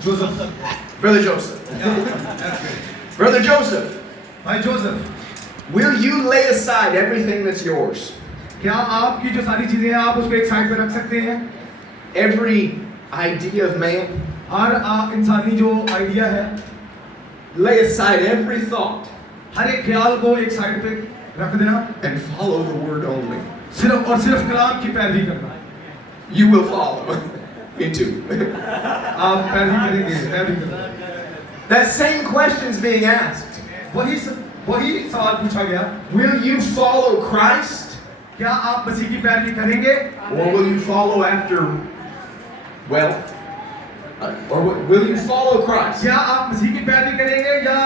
Joseph. Brother Joseph. Brother Joseph, भाई Joseph, will you lay aside everything that's yours? क्या आपकी जो सारी चीजें हैं आप उसको एक साइड पे रख सकते हैं? Every idea of man, हर इंसानी जो आइडिया है, lay aside every thought हर एक ख्याल को एक साइड पे रख देना, and follow the word only. सिर्फ और सिर्फ कलाम की पैरवी करना. You will follow. Me too. आप पैरवी करेंगे, पैरवी करेंगे. That same question is being asked. वही सवाल पूछा गया. Will you follow Christ? क्या आप मसीह की पैरवी करेंगे? Or will you follow after wealth? Or will you follow Christ? क्या आप मसीह की पैरवी करेंगे या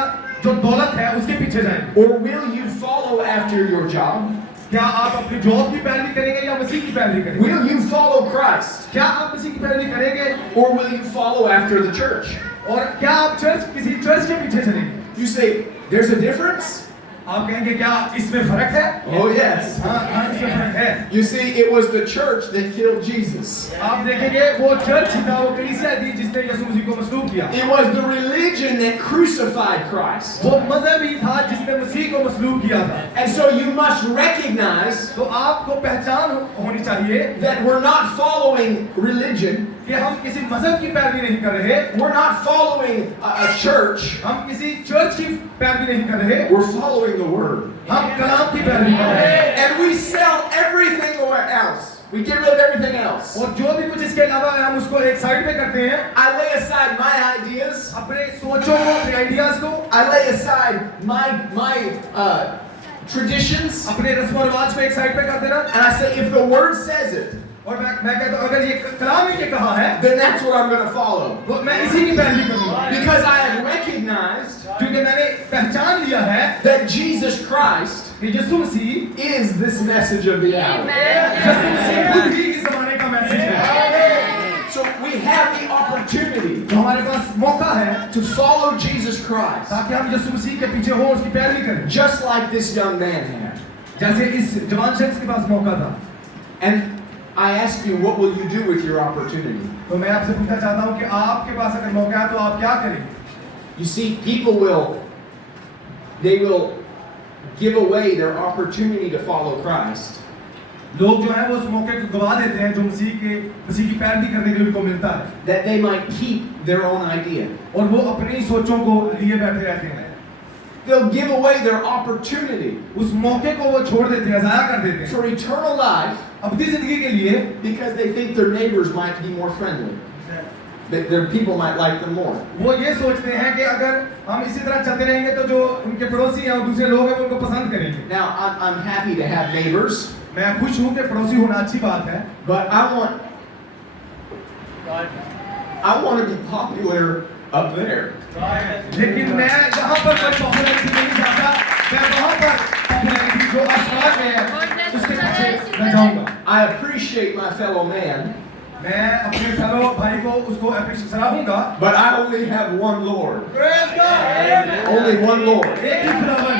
जो दौलत है उसके पीछे जाएंगे? Or will you follow after your job? क्या आप अपनी जॉब की पैरवी करेंगे या मसीह की पैरवी करेंगे? Will you follow Christ? क्या आप मसीह की पैरवी करेंगे? Or will you follow after the church? और क्या आप किसी चर्च के पीछे चलेंगे? You say, there's a difference? आप कहेंगे क्या इसमें फर्क है? Oh yes. हाँ, इसमें फर्क है. You see, it was the church that killed Jesus. आप देखेंगे वो चर्च ही था, वो कलीसिया थी जिसने यीशु मसीह को मसलूब किया. It was the religion that crucified Christ. वो मजहब ही था जिसने मसीह को मसलूब किया था. And so you must recognize तो आपको पहचान होनी चाहिए that we're not following religion. कि हम किसी मजहब की पैरवी नहीं कर रहे. We're not following a church. हम किसी चर्च की पैरवी नहीं कर रहे. We're following the word. हम कलाम की पैरवी कर रहे हैं. And we sell everything else. We get rid of everything else. और जो भी कुछ इसके अलावा है हम उसको एक साइड पे करते हैं. I lay aside my ideas. अपने सोचों को, अपने आइडियाज को. I lay aside my traditions. अपने रस्म और रिवाज को एक साइड पे कर देना. And I say, if the word says it, और मैं कहता हूँ अगर ये कलाम ही कहा है, then that's what I'm going to follow. तो मैं इसी की पैरवी करूँगा. Because I have recognized क्योंकि मैंने पहचान लिया है that Jesus Christ कि यीशु मसीह is this message of the hour. यीशु मसीह खुद ही इस ज़माने का मैसेज है. So we have the opportunity तो हमारे पास मौका है to follow Jesus Christ, ताकि हम यीशु मसीह के पीछे हो, उसकी पैरवी करें. just like this young man had. जैसे इस जवान शख्स के पास मौका था. And I ask you, what will you do with your opportunity? तो मैं आपसे पूछना चाहता हूँ कि आपके पास अगर मौका है तो आप क्या करेंगे? You see, people will give away their opportunity to follow Christ. लोग जो हैं वो उस मौके को गवा देते हैं जो मसीह की पैरवी करने के लिए उनको मिलता है. That they might keep their own idea. और वो अपनी सोचों को लिए बैठे रहते हैं. They'll give away their opportunity. उस मौके को वो छोड़ देते हैं, ज़ाया कर देते हैं. For eternal life. अपनी जिंदगी के लिए. Because they think their neighbors might be more friendly. That their people might like them more. वो ये सोचते हैं कि अगर हम इसी तरह चलते रहेंगे तो जो उनके पड़ोसी हैं और दूसरे लोग हैं वो उनको पसंद करेंगे. Now I'm happy to have neighbors. मैं खुश हूँ कि पड़ोसी होना अच्छी बात है. But I want to be popular up there. लेकिन मैं यहाँ पर कोई पॉपुलैरिटी नहीं चाहता. मैं वहाँ पर पॉपुलैरिटी जो आसपास है उसके पीछे मैं जाऊँगा. I appreciate my fellow man. मैं अपने फेलो भाई को उसको अप्रिशिएट सराहूँगा. But I only have one Lord. Praise God. Only one Lord. एक ही खुदावन.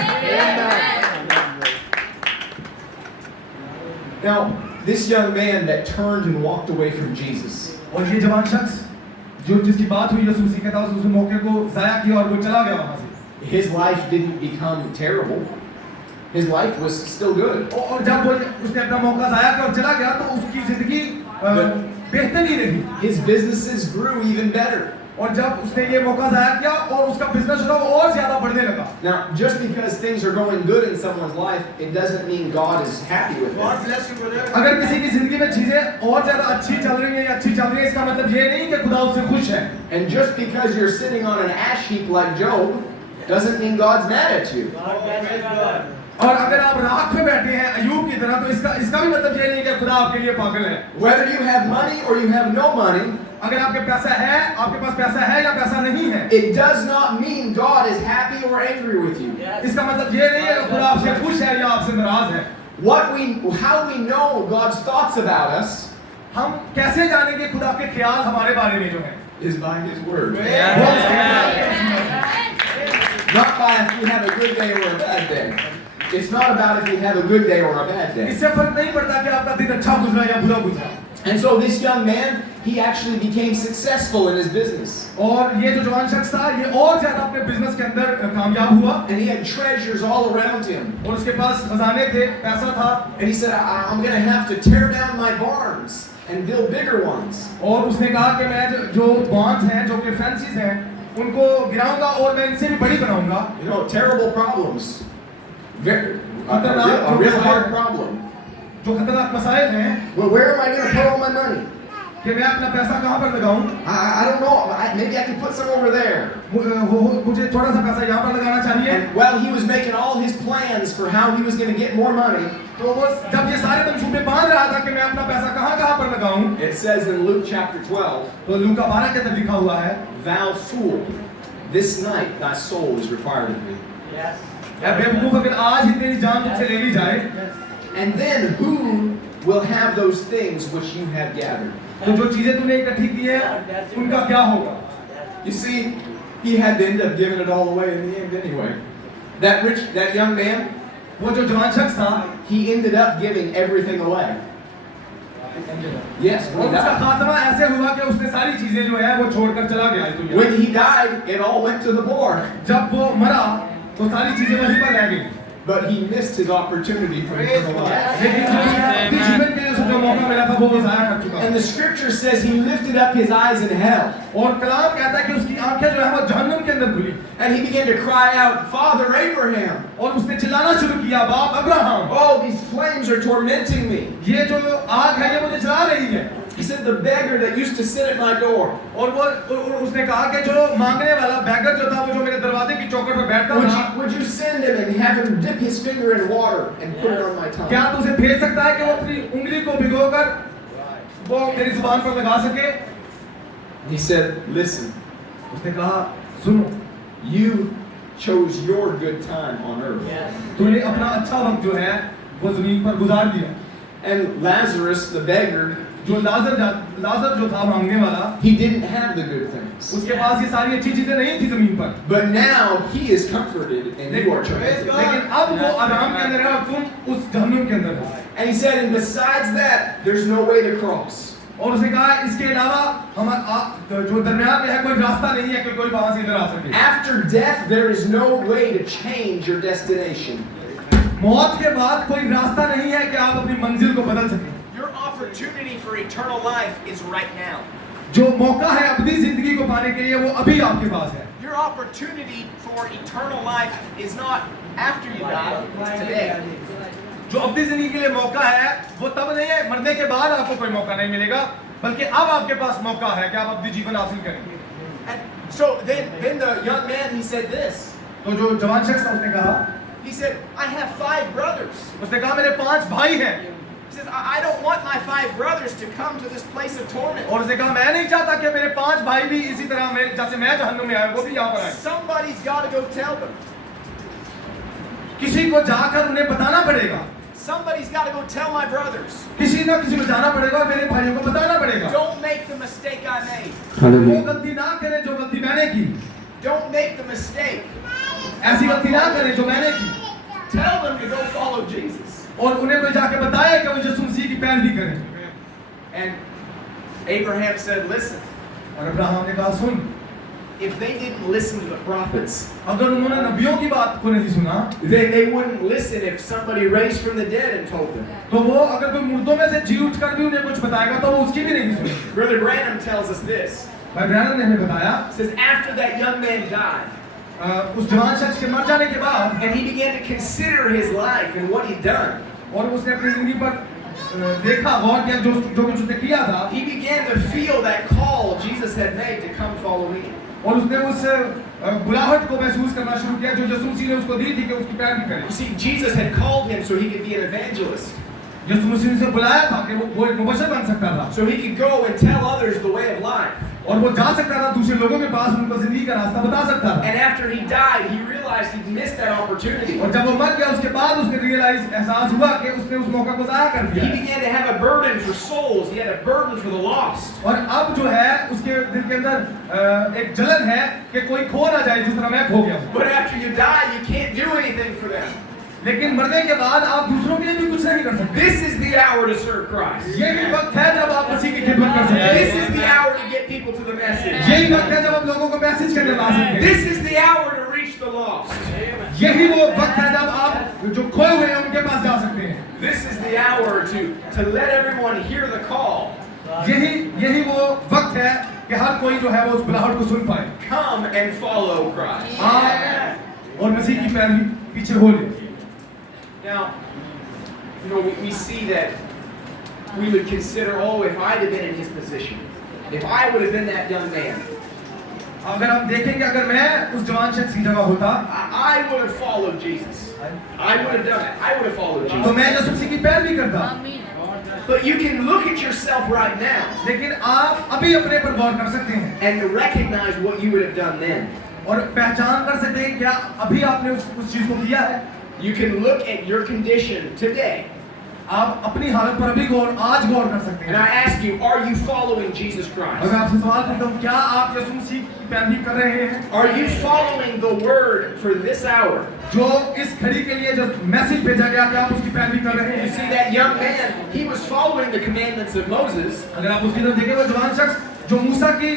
Now, this young man that turned and walked away from Jesus. और ये जवान शख्स जो जिसकी बात हुई यीशु मसीह के साथ उस मौके को ज़ाया किया और वो चला गया वहाँ से. His life didn't become terrible. His life was still good. और जब उसने अपना मौका ज़ाया किया और चला गया तो उसकी जिंदगी बेहतर ही रही. His businesses grew even better. और जब उसने ये मौका ज़ाया किया और उसका बिजनेस जो था वो और ज़्यादा बढ़ने लगा. Now, just because things are going good in someone's life, it doesn't mean God is happy with them. अगर किसी की जिंदगी में चीजें और ज़्यादा अच्छी चल रही हैं या अच्छी चल रही हैं इसका मतलब ये नहीं कि खुदा उससे खुश है. And just because you're sitting on an ash heap like Job, doesn't mean God's mad at you. और अगर आप राख में बैठे हैं अयूब की तरह तो इसका भी मतलब ये नहीं कि खुदा आपके लिए पागल है. Whether you have money or you have no money, अगर आपके पास पैसा है या पैसा नहीं है, it does not mean God is happy or angry with you. इसका मतलब ये नहीं है कि खुदा आपसे खुश है या आपसे नाराज है. How we know God's thoughts about us, हम कैसे जानेंगे खुदा के ख्याल हमारे बारे में जो है, is by His word. Yeah. Not by if you have a good day or a bad day. It's not about if you have a good day or a bad day. इससे फर्क नहीं पड़ता कि आपका दिन अच्छा गुजरा या बुरा गुजरा. And so this young man, he actually became successful in his business. और ये जो जवान शख्स था ये और ज्यादा अपने बिजनेस के अंदर कामयाब हुआ And he had treasures all around him. और उसके पास खजाने थे, पैसा था And he said, I'm going to have to tear down my barns and build bigger ones. और उसने कहा कि मैं जो बॉन्ड्स हैं जो कि फैंसीज हैं उनको गिराऊंगा और मैं इनसे भी बड़ी बनाऊंगा You know, terrible problems. A real hard problem. जो खतरनाक मसाइल हैं Well, where am I going to put all my money? कि मैं अपना पैसा कहाँ पर लगाऊं I don't know. Maybe I can put some over there. मुझे थोड़ा सा पैसा यहाँ पर लगाना चाहिए And while he was making all his plans for how he was going to get more money, तो वो जब ये सारे मंसूबे बांध रहा था कि मैं अपना पैसा कहाँ पर लगाऊं it says in Luke chapter 12, तो लूका 12 के अंदर लिखा हुआ है Thou fool, this night thy soul is required of thee. ऐ बेवकूफ अगर आज ही तेरी जान तुझसे ले ली जाए And then who will have those things which you have gathered? तो जो चीजें तूने इकट्ठी की है उनका क्या होगा You see, he had to end up giving it all away in the end anyway. That young man, वो जो जवान शख्स था he ended up giving everything away. Yes, और when he उसका died. खात्मा ऐसे हुआ कि उसने सारी चीजें जो है वो छोड़कर चला गया इस दुनिया When he died, it all went to the poor. जब वो मरा तो सारी चीजें वहीं पर रह गई But he missed his opportunity for eternal life. लेकिन जो जीवन के लिए उसे जो मौका मिला था वो ज़ाया कर चुका And the scripture says he lifted up his eyes in hell. और कलाम कहता है कि उसकी आंखें जो है वो जहन्नुम के अंदर खुली And he began to cry out, Father Abraham, और उसने चिल्लाना शुरू किया बाप Abraham oh, these flames are tormenting me. ये जो आग है ये मुझे जला रही है He said, the beggar that used to sit at my door, और वो उसने कहा कि जो मांगने वाला बैगर जो था वो जो मेरे दरवाजे की चौखट पर बैठता था would you send him and have him dip his finger in water and put it on my tongue? क्या तू उसे भेज सकता है कि वो अपनी उंगली को भिगोकर वो मेरी जुबान पर लगा सके He said, listen, उसने कहा सुनो you chose your good time on earth. तूने अपना अच्छा वक्त जो है वो जमीन पर गुजार दिया And Lazarus, the beggar, जो लाजर जो था मांगने वाला he didn't have the good things. उसके पास ये सारी अच्छी चीजें नहीं थी जमीन पर But now he is comforted and you are tormented. लेकिन अब वो आराम के अंदर है और तुम उस जहन्नुम के अंदर हो And he said, and besides that, there's no way to cross. और उसने कहा इसके अलावा हमारा जो दरमियान में है कोई रास्ता नहीं है कि कोई वहां से इधर आ सके After death, there is no way to change your destination. मौत के बाद कोई रास्ता नहीं है कि आप अपनी मंजिल को बदल सकें Your opportunity for eternal life is right now. जो मौका है अबदी जिंदगी को पाने के लिए वो अभी आपके पास है Your opportunity for eternal life is not after you die, it's today. जो अबदी जिंदगी के लिए मौका है वो तब नहीं है मरने के बाद आपको कोई मौका नहीं मिलेगा बल्कि अब आपके पास मौका है कि आप अबदी जीवन हासिल करेंगे And so then the young man, he said this. तो जो जवान शख्स था उसने कहा He said, I have 5 brothers. उसने कहा मेरे 5 भाई हैं He says, I don't want my 5 brothers to come to this place of torment. और उसने कहा मैं नहीं चाहता कि मेरे 5 भाई भी इसी तरह में जैसे मैं जहन्नुम में आए वो भी यहाँ पर आए Somebody's got to go tell them. किसी को जाकर उन्हें बताना पड़ेगा Somebody's got to go tell my brothers. किसी ना किसी को जाना पड़ेगा और मेरे भाइयों को बताना पड़ेगा Don't make the mistake I made. वो गलती ना करें जो गलती मैंने की Don't make the mistake. ऐसी गलती ना करें जो मैंने की Tell them to go follow Jesus. और उन्हें कोई जाके बताए कि वो यीशु मसीह की पैरवी करें And Abraham said, listen, और अब्राहम ने कहा सुन if they didn't listen to the prophets, अगर उन्होंने नबियों की बात को नहीं सुना They wouldn't listen if somebody raised from the dead and told them. तो वो अगर कोई मुर्दों में से जी उठकर भी उन्हें कुछ बताएगा तो वो उसकी भी नहीं सुनेंगे Brother Branham tells us this. भाई ब्रैनन ने हमें बताया He says, after that young man died, उस जवान शख्स के मर जाने के बाद and he began to consider his life and what he'd done, और उसने अपनी जिंदगी पर देखा गौर किया जो कुछ उसने किया था he began to feel that call Jesus had made to come follow me. और उसने उस बुलाहट को महसूस करना शुरू किया जो यीशु मसीह ने उसको दी थी कि उसकी पैरवी करे You see, Jesus had called him so he could be an evangelist, यीशु मसीह ने उसे बुलाया था कि वो एक मुबशर बन सकता था so he could go and tell others the way of life. और वो जा सकता था दूसरे लोगों के पास उनको जिंदगी का रास्ता बता सकता था And after he died, he realized he'd missed that opportunity. और जब वो मर गया उसके बाद उसने रियलाइज एहसास हुआ कि उसने उस मौका को ज़ाया कर He दिया began to have a burden for souls. He had a burden for the lost. और अब जो है उसके दिल के अंदर एक जलन है कि कोई खो ना जाए जिस तरह मैं खो गया हूं। But after you die, you can't do anything for them. लेकिन मरने के बाद आप दूसरों के लिए भी कुछ नहीं कर सकते। This is the hour to serve Christ. यही वक्त है जब आप मसीह की खिदमत कर सकते हैं। This is the hour to get people to the message. यही वक्त है जब आप लोगों को मैसेज करने ला सकते हैं। This is the hour to reach the lost. यही वो वक्त है जब आप जो खोए हुए हैं उनके पास जा सकते हैं। This is the hour to let everyone hear the call. यही वो वक्त है कि हर कोई जो है वो उस बुलाहट को सुन पाए। Come and follow Christ. आप और मसीह की पैरवी पीछे हो ले। Now, you know, we see that we would consider, oh, if I'd have been in his position, if I would have been that young man, अगर हम देखें कि अगर मैं उस जवान शख्स की जगह होता I would have followed Jesus. I would have done it. I would have followed तो Jesus. मैं यीशु मसीह की पैरवी करता। But you can look at yourself right now लेकिन आप अभी अपने पर गौर कर सकते हैं and recognize what you would have done then. और पहचान कर सकते हैं क्या अभी आपने उस चीज को किया है। You can look at your condition today. आप अपनी हालत पर अभी आज गौर कर सकते And हैं। I ask you, are you following Jesus अगर Christ? आपसे सवाल पूछता हूँ क्या आप यीशु मसीह की पैरवी कर रहे हैं? Are you following the word for this hour? जो इस घड़ी के लिए जो मैसेज भेजा गया क्या आप उसकी पैरवी कर रहे You हैं? see that young man, he was following the commandments of Moses. अगर आप उसकी तरफ देखें वो जवान शख्स जो मूसा की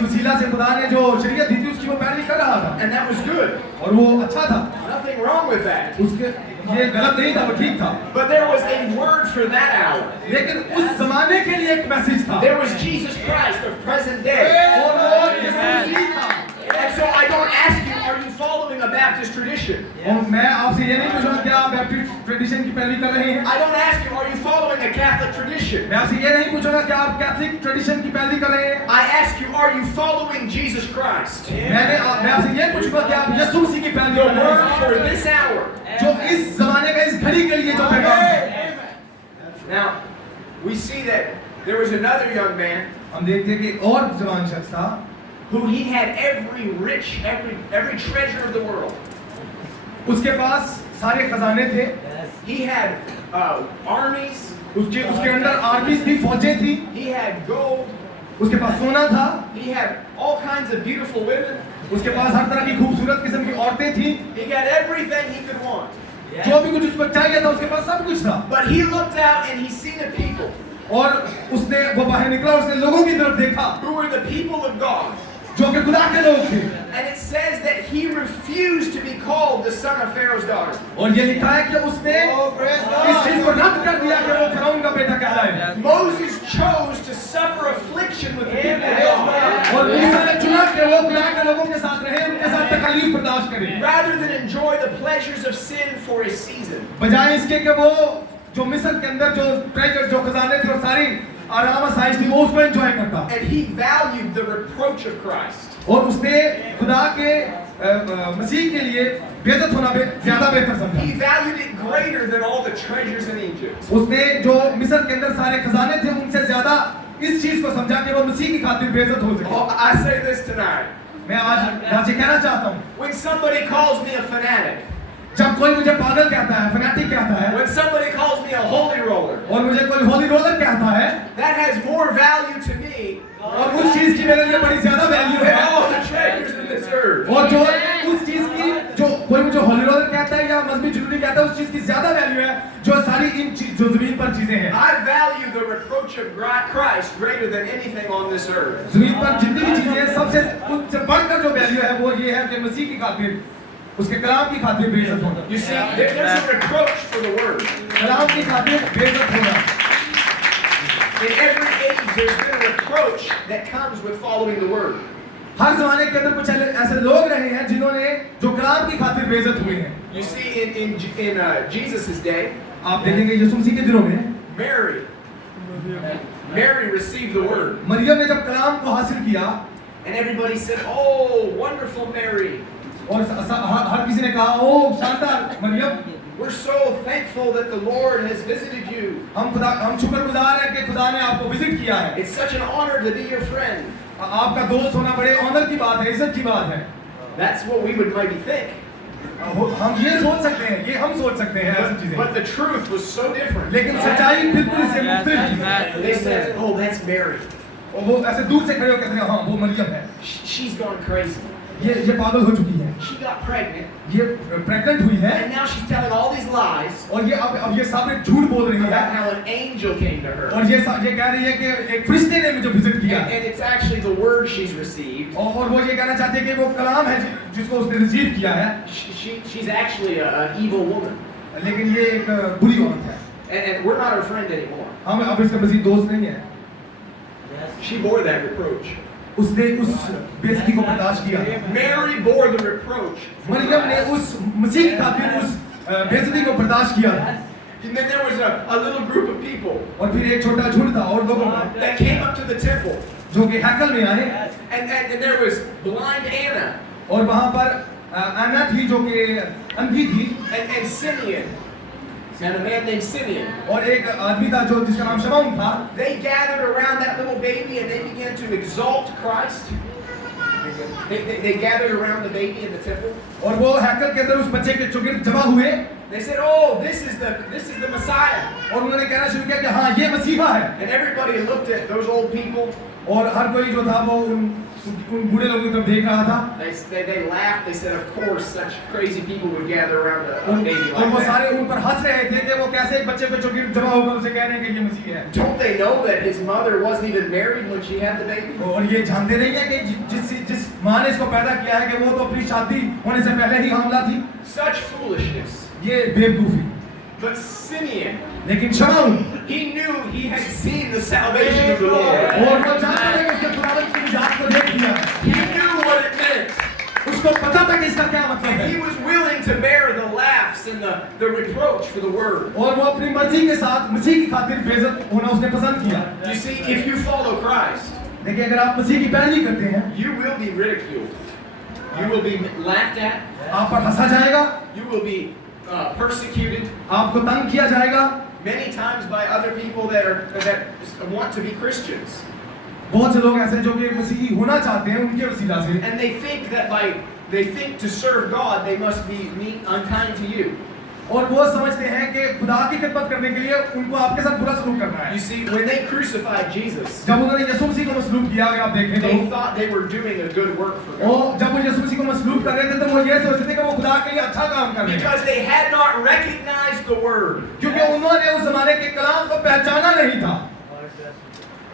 वसीला से खुदा ने जो शरीयत दी थी उसकी वो पैरवी कर रहा था And that was good. और वो अच्छा था। Nothing wrong with that. उसके ये गलत नहीं था, वो ठीक था। But there was a word for that hour. लेकिन उस जमाने के लिए एक मैसेज था There was Jesus Christ of present day. और वो यीशु मसीह था। And so I don't ask you, are you following a Baptist tradition? और मैं आपसे ये नहीं पूछूंगा क्या आप बैप्टिस्ट ट्रेडिशन की पैरवी कर रहे हैं? I don't ask you, are you following a Catholic tradition? मैं आपसे ये नहीं पूछूंगा क्या आप कैथोलिक ट्रेडिशन की पैरवी कर रहे हैं? I ask you, are you following Jesus Christ? मैं आपसे ये पूछूंगा क्या आप यीशु मसीह की पैरवी The कर रहे word हैं? for this hour. जो इस जमाने का इस घड़ी के लिए जो पैगाम है। Now, we see that there was another young man हम देखते हैं कि और जवान शख्स था who he had every treasure of the world. उसके पास सारे खजाने थे He had armies. उसके अंदर आर्मीज थी, फौजें थी, He had gold. उसके पास सोना था, He had all kinds of beautiful women. उसके पास हर तरह की खूबसूरत किस्म की औरतें थी, He got everything he could want. जो भी कुछ उसको चाहिए था उसके पास सब कुछ था। But he looked out and he seen the people और उसने वो बाहर निकला, उसने लोगों की तरफ देखा who were the people of God. जो कि खुदा के लोग थे And it says that he refused to be called the son of Pharaoh's daughter. और ये लिखा है कि उसने इस चीज को रद्द कर दिया कि वो फिरौन का बेटा कहलाए। Moses chose to suffer affliction with the people of God और मूसा ने चुना कि वो खुदा के लोगों के साथ रहे, उनके साथ तकलीफ बर्दाश्त करे, rather than enjoy the pleasures of sin for a season. बजाय इसके कि वो जो मिस्र के अंदर जो ट्रेजर जो खजाने थे और सारी आराम आसाइश थी वो उसको एंजॉय करता। And he valued the reproach of Christ. और उसने खुदा के मसीह के लिए बेइज्जत होना ज्यादा बेहतर समझा। He valued it greater than all the treasures in Egypt. उसने जो मिस्र के अंदर सारे खजाने थे उनसे ज्यादा इस चीज को समझा कि वो मसीह की खातिर बेइज्जत हो सके। Oh, I say this tonight. मैं आज ये कहना चाहता हूँ, When somebody calls me a fanatic, जब कोई मुझे पागल कहता है, फैनेटिक कहता है, when somebody calls me a holy roller, और मुझे कोई होली रोलर कहता है, that has more value to me और उस चीज की मेरे लिए बड़ी ज्यादा वैल्यू than है, all the treasures in this earth. और जो उस चीज की जो कोई मुझे होली रोलर कहता है या मजहबी जुलूनी कहता है उस चीज की ज्यादा वैल्यू है जो सारी इन जो जमीन पर चीजें हैं। I value the reproach of Christ greater than anything on this earth. जमीन पर जितनी भी चीजें हैं सबसे उससे बढ़कर जो वैल्यू है वो ये है कि मसीह की खातिर उसके कलाम की खातिर बेइज्जत होना। You see, there's a reproach for the word. कलाम की खातिर बेइज्जत होना। In every age, there's been a reproach that comes with following the word. हर जमाने के अंदर कुछ ऐसे लोग रहे हैं जिन्होंने जो कलाम की खातिर बेइज्जत हुए हैं। You see, in Jesus' day, आप देखेंगे यीशु मसीह के दिनों में Mary received the word, Maryam ने जब कलाम को हासिल किया and everybody said, "Oh, wonderful Mary! और हर किसी ने कहा ओ शानदार Maryam, We're so thankful that the Lord has visited you. हम शुक्रगुजार हैं कि खुदा ने आपको विजिट किया है। It's such an honor to be your friend." आपका दोस्त होना बड़े ऑनर की बात है, इज्जत की बात है। That's what we would maybe think. हम ये सोच सकते हैं, ये हम सोच सकते हैं ऐसी चीजें। But the truth was so different. लेकिन सच्चाई बिल्कुल इससे मुख्तलिफ थी। They said, "Oh, that's Mary. और वो ऐसे दूर से खड़े होकर कहते हैं हाँ वो मरियम है, She's gone crazy." ये पागल हो चुकी है, She got pregnant, ये प्रेग्नेंट हुई है and now she's telling all these lies और ये अब ये सामने झूठ बोल रही about है how an angel came to her. और ये कह रही है कि एक फरिश्ते ने मुझे विजिट किया And it's actually the word she's received. और वो ये कहना चाहती है कि वो कलाम है जिसको उसने रिसीव किया है, She's actually an evil woman. लेकिन ये एक बुरी औरत है, And we're not her friend anymore. हम अब इसका मसीह दोस्त नहीं है। She bore that reproach. उसने उस बेइज्जती को बर्दाश्त किया, Mary bore the reproach. Maryam ने उस मसीह की खातिर उस बेइज्जती को बर्दाश्त किया। And then there was a little group of people और फिर एक छोटा झुंड था और लोगों का that came up to the temple. जो कि हैकल में आए And there was blind Anna और वहां पर अन्ना थी जो कि अंधी थी and Simeon and a man named Simeon. और एक आदमी था जो जिसका नाम शमौन था। They gathered around that little baby and they began to exalt Christ. They gathered around the baby in the temple. और वो हैकल के अंदर उस बच्चे के चुगिर्द जमा हुए They said, "Oh, this is the Messiah." और उन्होंने कहना शुरू किया कि हाँ ये मसीहा है And everybody looked at those old people. और हर कोई जो था वो उन बूढ़े लोगों की तरफ देख रहा था They laughed. They said, "Of course, such crazy people would gather around a baby और like वो that." सारे उन पर हंस रहे थे कि वो कैसे एक बच्चे पे चुगिर्द जमा होकर उसे कह रहे हैं कि ये मसीह है। Don't they know that his mother wasn't even married when she had the baby? और ये जानते नहीं है कि जिस माँ ने इसको पैदा किया है कि वो तो अपनी शादी होने से पहले ही हामला थी। Such foolishness. ये बेवकूफी। But Simeon, लेकिन शमौन he knew he had seen the salvation of the Lord. और वो जानता था कि उसने खुदावंद की निजात को देख लिया, He knew what it meant. उसको पता था कि इसका क्या मतलब And है he was willing to bear the laughs and the reproach for the word. और वो अपनी मर्जी के साथ मसीह की खातिर बेइज्जत होना उसने पसंद किया। You see, if you follow Christ, देखिए अगर आप मसीह की पैरवी करते हैं you will be ridiculed. You will be laughed at. आप पर हंसा जाएगा, You will be persecuted आपको तंग किया जाएगा, many times by other people that want to be Christians. बहुत से लोग ऐसे जो कि मसीही होना चाहते हैं उनके वसीला से And they think to serve God they must be mean, unkind to you. और वो समझते हैं कि खुदा की खिदमत करने के लिए उनको आपके साथ बुरा सलूक करना है। You see, when they crucified Jesus, जब उन्होंने यीशु मसीह को मसलूब किया अगर आप देखें they तो thought they were doing a good work for God. और जब वो यीशु मसीह को मसलूब कर रहे थे तो वो ये सोचते थे कि वो खुदा के लिए अच्छा काम कर रहे हैं Because they had not recognized the word. क्योंकि उन्होंने उस जमाने के कलाम को पहचाना नहीं था।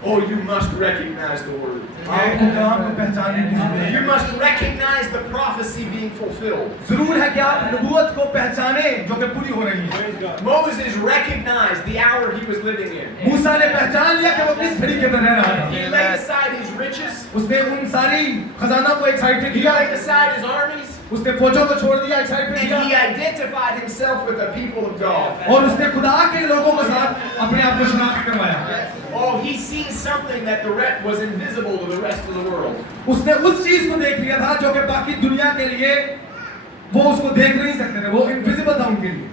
Oh, you must recognize the word. आपको कलाम को पहचानने की जरूरत है। You must recognize the prophecy being fulfilled. जरूर है कि आप नबूवत को पहचाने जो कि पूरी हो रही है। Moses recognized the hour he was living in. मूसा ने पहचान लिया कि वो किस घड़ी के अंदर रह रहा था। He laid aside his riches. उसने उन सारी खजाना को एक साइड पे He किया, laid aside his armies. उसने फौजों को छोड़ दिया एक साइड पे And he किया identified himself with the people of God. और उसने खुदा के लोगों के साथ अपने आप को शनाख्त करवाया। Oh, he seen something that was invisible to the rest of the world. उसने उस चीज को देख लिया था जो कि बाकी दुनिया के लिए वो उसको देख नहीं सकते थे, वो इनविजिबल था उनके लिए।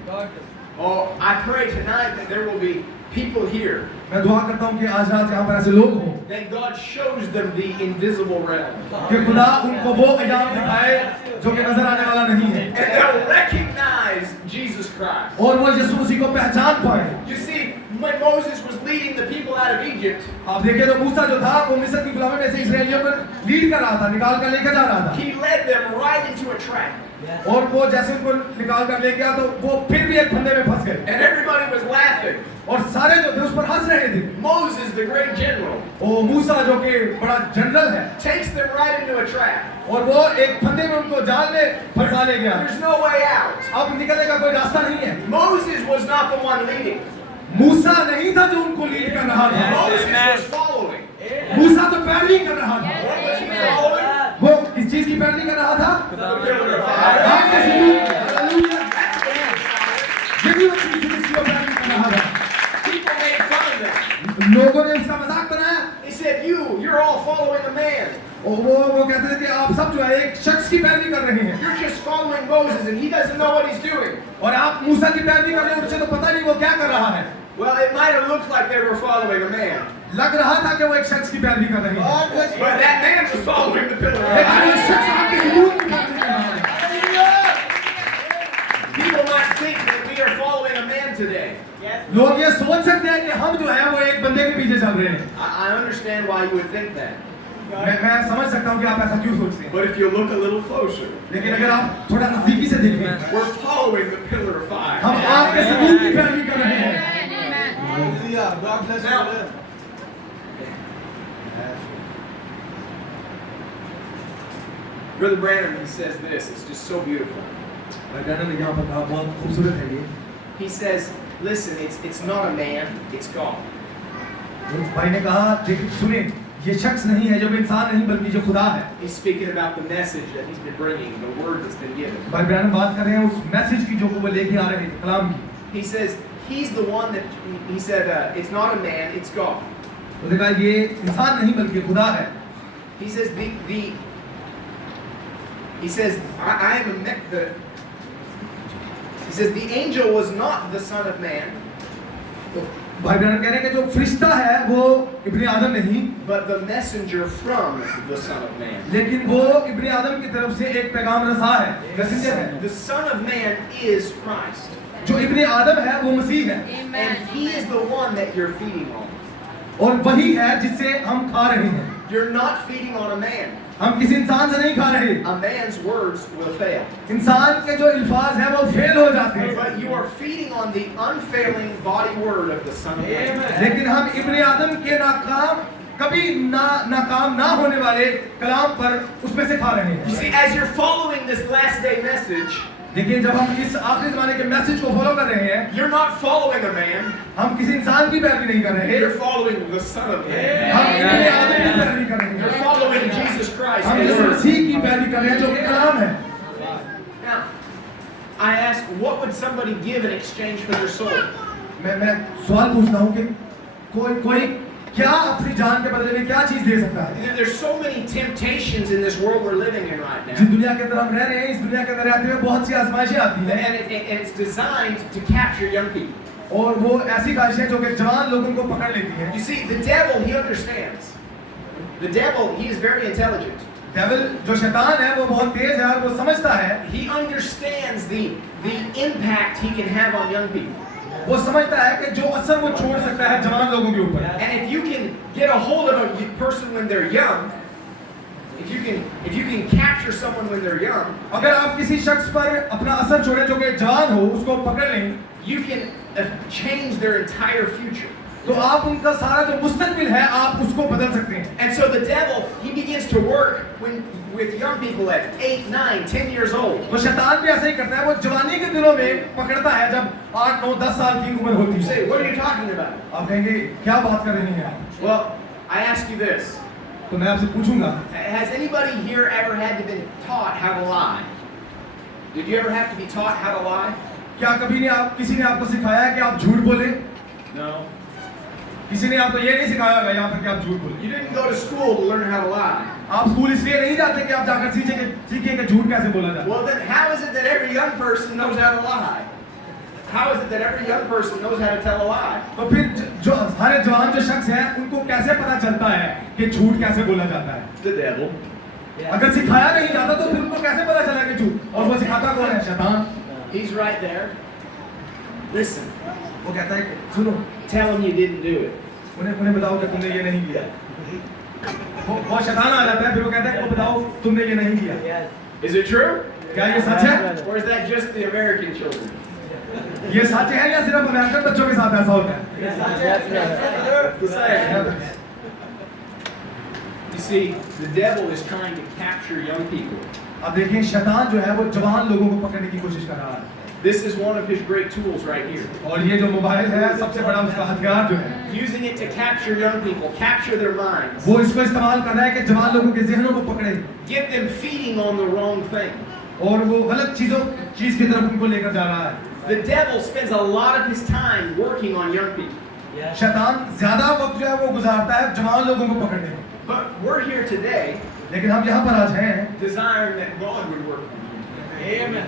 Oh, I pray tonight that there will be people here मैं दुआ करता हूँ कि आज रात यहाँ पर ऐसे लोग हों that God shows them the invisible realm. कि खुदा उनको वो अयाम दिखाए जो कि नजर आने वाला नहीं है And they'll recognize Jesus Christ. और वो यीशु मसीह को पहचान पाए। You see, when Moses was leading the people out of Egypt, आप देखिए तो मूसा जो था वो मिस्र की गुलामी में से इस्राएलियों को लीड कर रहा था, निकाल कर लेकर जा रहा था he led them right into a trap. और वो जैसे उनको निकाल कर ले गया तो वो फिर भी एक फंदे में फंस गए And everybody was laughing. और सारे जो थे उस पर हंस रहे थे। Moses, the great general, वो मूसा जो कि बड़ा जनरल है takes them right into a trap. और वो एक फंदे में उनको जाल में फंसा ले गया। There's no way out. अब निकलने का कोई रास्ता नहीं है। Moses was not the one leading. मूसा नहीं था जो उनको लीड कर रहा था, Moses was following. मूसा तो पैरवी कर रहा था। What was he following? वो किस चीज की पैरवी कर रहा था? The pillar of fire. आग के सबूत। हालेलुया। ये भी वो चीज थी जिसकी वो पैरवी कर रहा था। People made fun of that. लोगों ने उसका मजाक बनाया They said, you're all following a man. और वो कहते थे कि आप सब जो है एक शख्स की पैरवी कर रहे हैं You're just following Moses and he doesn't know what he's doing. और आप मूसा की पैरवी कर रहे हैं, उसे तो पता नहीं वो क्या कर रहा है। Well, it might have looked like they were following a man. लग रहा था कि वो एक शख्स की पैरवी कर रहे हैं, But that man was following the pillar of लेकिन वो fire. शख्स आपके सबूत की पैरवी कर रहा है। People might think that we are following a man today. लोग ये सोच सकते हैं कि हम जो है वो एक बंदे के पीछे चल रहे हैं I understand why you would think that. मैं समझ सकता हूँ कि आप ऐसा क्यों सोचते हैं, But if you look a little closer, लेकिन अगर आप थोड़ा नजदीकी से देखें, we're following the pillar of fire. हम आग के सबूत की पैरवी कर रहे हैं। Now, Brother Branham, he says this. It's just so beautiful. यहाँ पर कहा बहुत खूबसूरत है ये। He says, listen, it's not a man, it's God. भाई ने कहा देखिए सुनिए, ये शख्स नहीं है जो इंसान नहीं बल्कि जो खुदा है। He's speaking about the message that he's been bringing, the word that's been given. भाई ब्रैनम बात कर रहे हैं उस मैसेज की जो वो लेके आ रहे थे, कलाम की। He says, he's the one that, he said, it's not a man, it's God. उसने कहा ये इंसान नहीं बल्कि खुदा है। He says, he says, I am he says, the angel was not the son of man. भाई ब्रैनम कह रहे हैं कि जो फरिश्ता है वो इब्ने आदम नहीं, But the messenger from the Son of Man. लेकिन वो इब्ने आदम की तरफ से एक पैगाम रसा है, मैसेंजर है। The Son of Man is Christ. जो इब्ने आदम है वो मसीह है, And He is the one that you're feeding on. और वही है जिससे हम खा रहे हैं। You're not feeding on a man. हम किसी इंसान से नहीं खा रहे। A man's words will fail. इंसान के जो अल्फाज हैं वो फेल हो जाते हैं, But you are feeding on the unfailing body word of the Son of Man. लेकिन हम इब्ने आदम के कभी नाकाम ना होने वाले कलाम पर उसमें से खा रहे You हैं। see, as you're following this last day message, देखिए जब हम इस आखिरी ज़माने के मैसेज को फॉलो कर रहे हैं, you're not following a man, हम किसी इंसान की पैरवी नहीं कर रहे, you're following the Son of Man. हम इब्ने आदम की पैरवी कर रहे You're हैं, following Jesus Christ. हम His इस word. मसीह की पैरवी कर रहे हैं जो कि कलाम है। Now, I ask, what would somebody give in exchange for their soul? मैं सवाल पूछता हूँ कि कोई क्या अपनी जान के बदले में क्या चीज दे सकता है? There's so many temptations in this world we're living in right जिस now. दुनिया के अंदर हम रह रहे हैं, इस दुनिया के अंदर रहते हुए बहुत सी आजमाइशें आती हैं, And it's designed to capture young people. और वो ऐसी ख्वाहिशें जो कि जवान लोगों को पकड़ लेती हैं। You see, the devil, he understands. The devil, he is very intelligent. Devil जो शैतान है वो बहुत तेज है और वो समझता है, He understands the impact he can have on young people. वो समझता है कि जो असर वो छोड़ सकता है जवान लोगों के ऊपर। And if you can get a hold of a person when they're young, if you can capture someone when they're young, अगर आप किसी शख्स पर अपना असर छोड़ें जो कि जवान हो, उसको पकड़ लें, you can change their entire future. तो आप उनका सारा जो मुस्तकबिल है आप उसको बदल सकते हैं। And so the devil, he begins to work with young people at 8, 9, 10 years old. तो शैतान भी ऐसा ही करता है, वो जवानी के दिनों में पकड़ता है जब 8, 9, 10 साल की उम्र होती You है। say, what are you talking about? आप कहेंगे क्या बात कर रही हैं आप? Well, I ask you this. तो मैं आपसे पूछूंगा, Has anybody here ever had to been taught how to lie? Did you ever have to be taught how to lie? क्या कभी किसी ने आपको सिखाया है कि आप झूठ बोले? No. किसी ने आपको ये नहीं सिखाया होगा यहाँ पर कि आप झूठ बोले। You didn't go to school to learn how to lie. आप स्कूल इसलिए नहीं जाते कि आप जाकर सीखें कि झूठ कैसे बोला जाए। Well, then how is it that every young person knows how to lie? How is it that every young person knows how to tell a lie? तो फिर जो हमारे जवान जो शख्स हैं उनको कैसे पता चलता है कि झूठ कैसे बोला जाता है? The devil. अगर सिखाया नहीं जाता तो फिर उनको कैसे पता चला कि झूठ, और वो सिखाता कौन है? शैतान। He's right there. Listen. वो कहता है कि सुनो, Tell him you didn't do it. उन्हें बताओ कि तुमने ये नहीं किया। वो शैतान आ जाता है, फिर वो कहता है कि बताओ तुमने ये नहीं किया। Is it true? क्या ये सच है? Or is that just the American children? ये सच है या सिर्फ अमेरिकन बच्चों के साथ ऐसा होता है? You see, the devil is trying to capture young people. अब देखिए शैतान जो है वो जवान लोगों को पकड़ने की कोशिश कर रहा है, This is one of his great tools right here. और ये जो मोबाइल है सबसे बड़ा उसका हथियार जो है, Using it to capture young people, capture their minds, वो इसको इस्तेमाल कर रहा है कि जवान लोगों के जहनों को पकड़े get them feeding on the wrong thing. और वो गलत चीज की तरफ उनको लेकर जा रहा है। The devil spends a lot of his time working on young people. शैतान ज्यादा वक्त जो है वो गुजारता है जवान लोगों को पकड़ने में, But we're here today लेकिन हम यहाँ पर आज हैं desiring that God would work on you. Amen.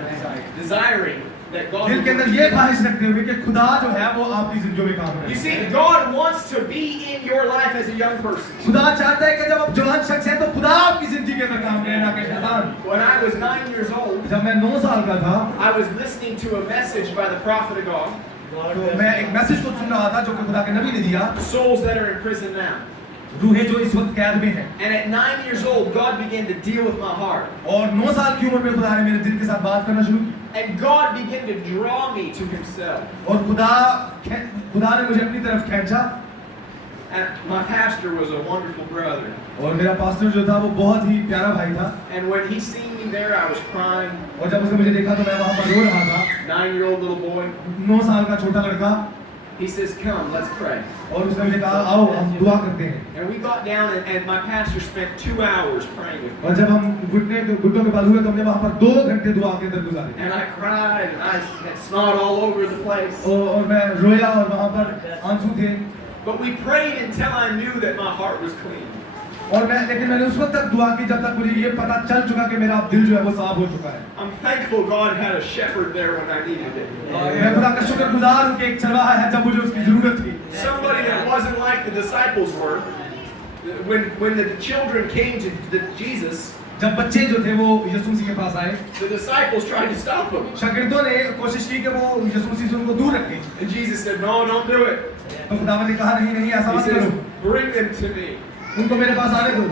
Desiring that God दिल would के work अंदर on ये you. ख्वाहिश रखते हुए कि खुदा जो है वो आपकी जिंदगी में काम You करे। see, God wants to be in your life as a young person. खुदा चाहता है कि जब आप जवान शख्स हैं तो खुदा आपकी जिंदगी के अंदर काम करे, ना कि शैतान। When I was 9 years old, जब मैं 9 साल का था I was listening to a message by the prophet of God, तो मैं एक मैसेज को सुन रहा था जो कि खुदा के नबी ने दिया, souls that are in prison now. रूहें जो इस वक्त कैद में हैं। And at 9 years old, God began to deal with my heart. और 9 साल की उम्र में खुदा ने मेरे दिल के साथ बात करना शुरू की। And God began to draw me to Himself. और खुदा ने मुझे अपनी तरफ खींचा। And my pastor was a wonderful brother. और मेरा पास्टर जो था वो बहुत ही प्यारा भाई था। And when he seen me there, I was crying. और जब उसने मुझे देखा तो मैं वहाँ पर रो रहा था। 9-year-old little boy. 9 साल का छोटा लड़का। He says, "Come, let's pray." और उसने मुझे कहा आओ हम दुआ करते हैं। And we got down, and my pastor spent 2 hours praying with me. और जब हम घुटनों के बल हुए तो हमने वहाँ पर 2 घंटे दुआ के अंदर गुजारे। And I cried, and I had snot all over the place. और मैं रोया और वहाँ पर आंसू थे। But we prayed until I knew that my heart was clean. और लेकिन मैंने उस वक्त तक दुआ की जब तक मुझे ये पता चल चुका कि मेरा दिल जो है वो साफ हो चुका है। I'm thankful God had a shepherd there when I needed it. मैं खुदा का शुक्रगुजार हूँ कि एक चरवाहा है जब मुझे उसकी जरूरत थी। Somebody that wasn't like the disciples were. When the children came to Jesus, जब बच्चे जो थे वो यीशु मसीह के पास आए, the disciples tried to stop them. शागिर्दों ने कोशिश की कि वो यीशु मसीह से उनको दूर रखें। And Jesus said, "No, don't do it." तो खुदावंद ने कहा नहीं ऐसा He मत करो, says, "Bring them to me." उनको मेरे पास आने दो।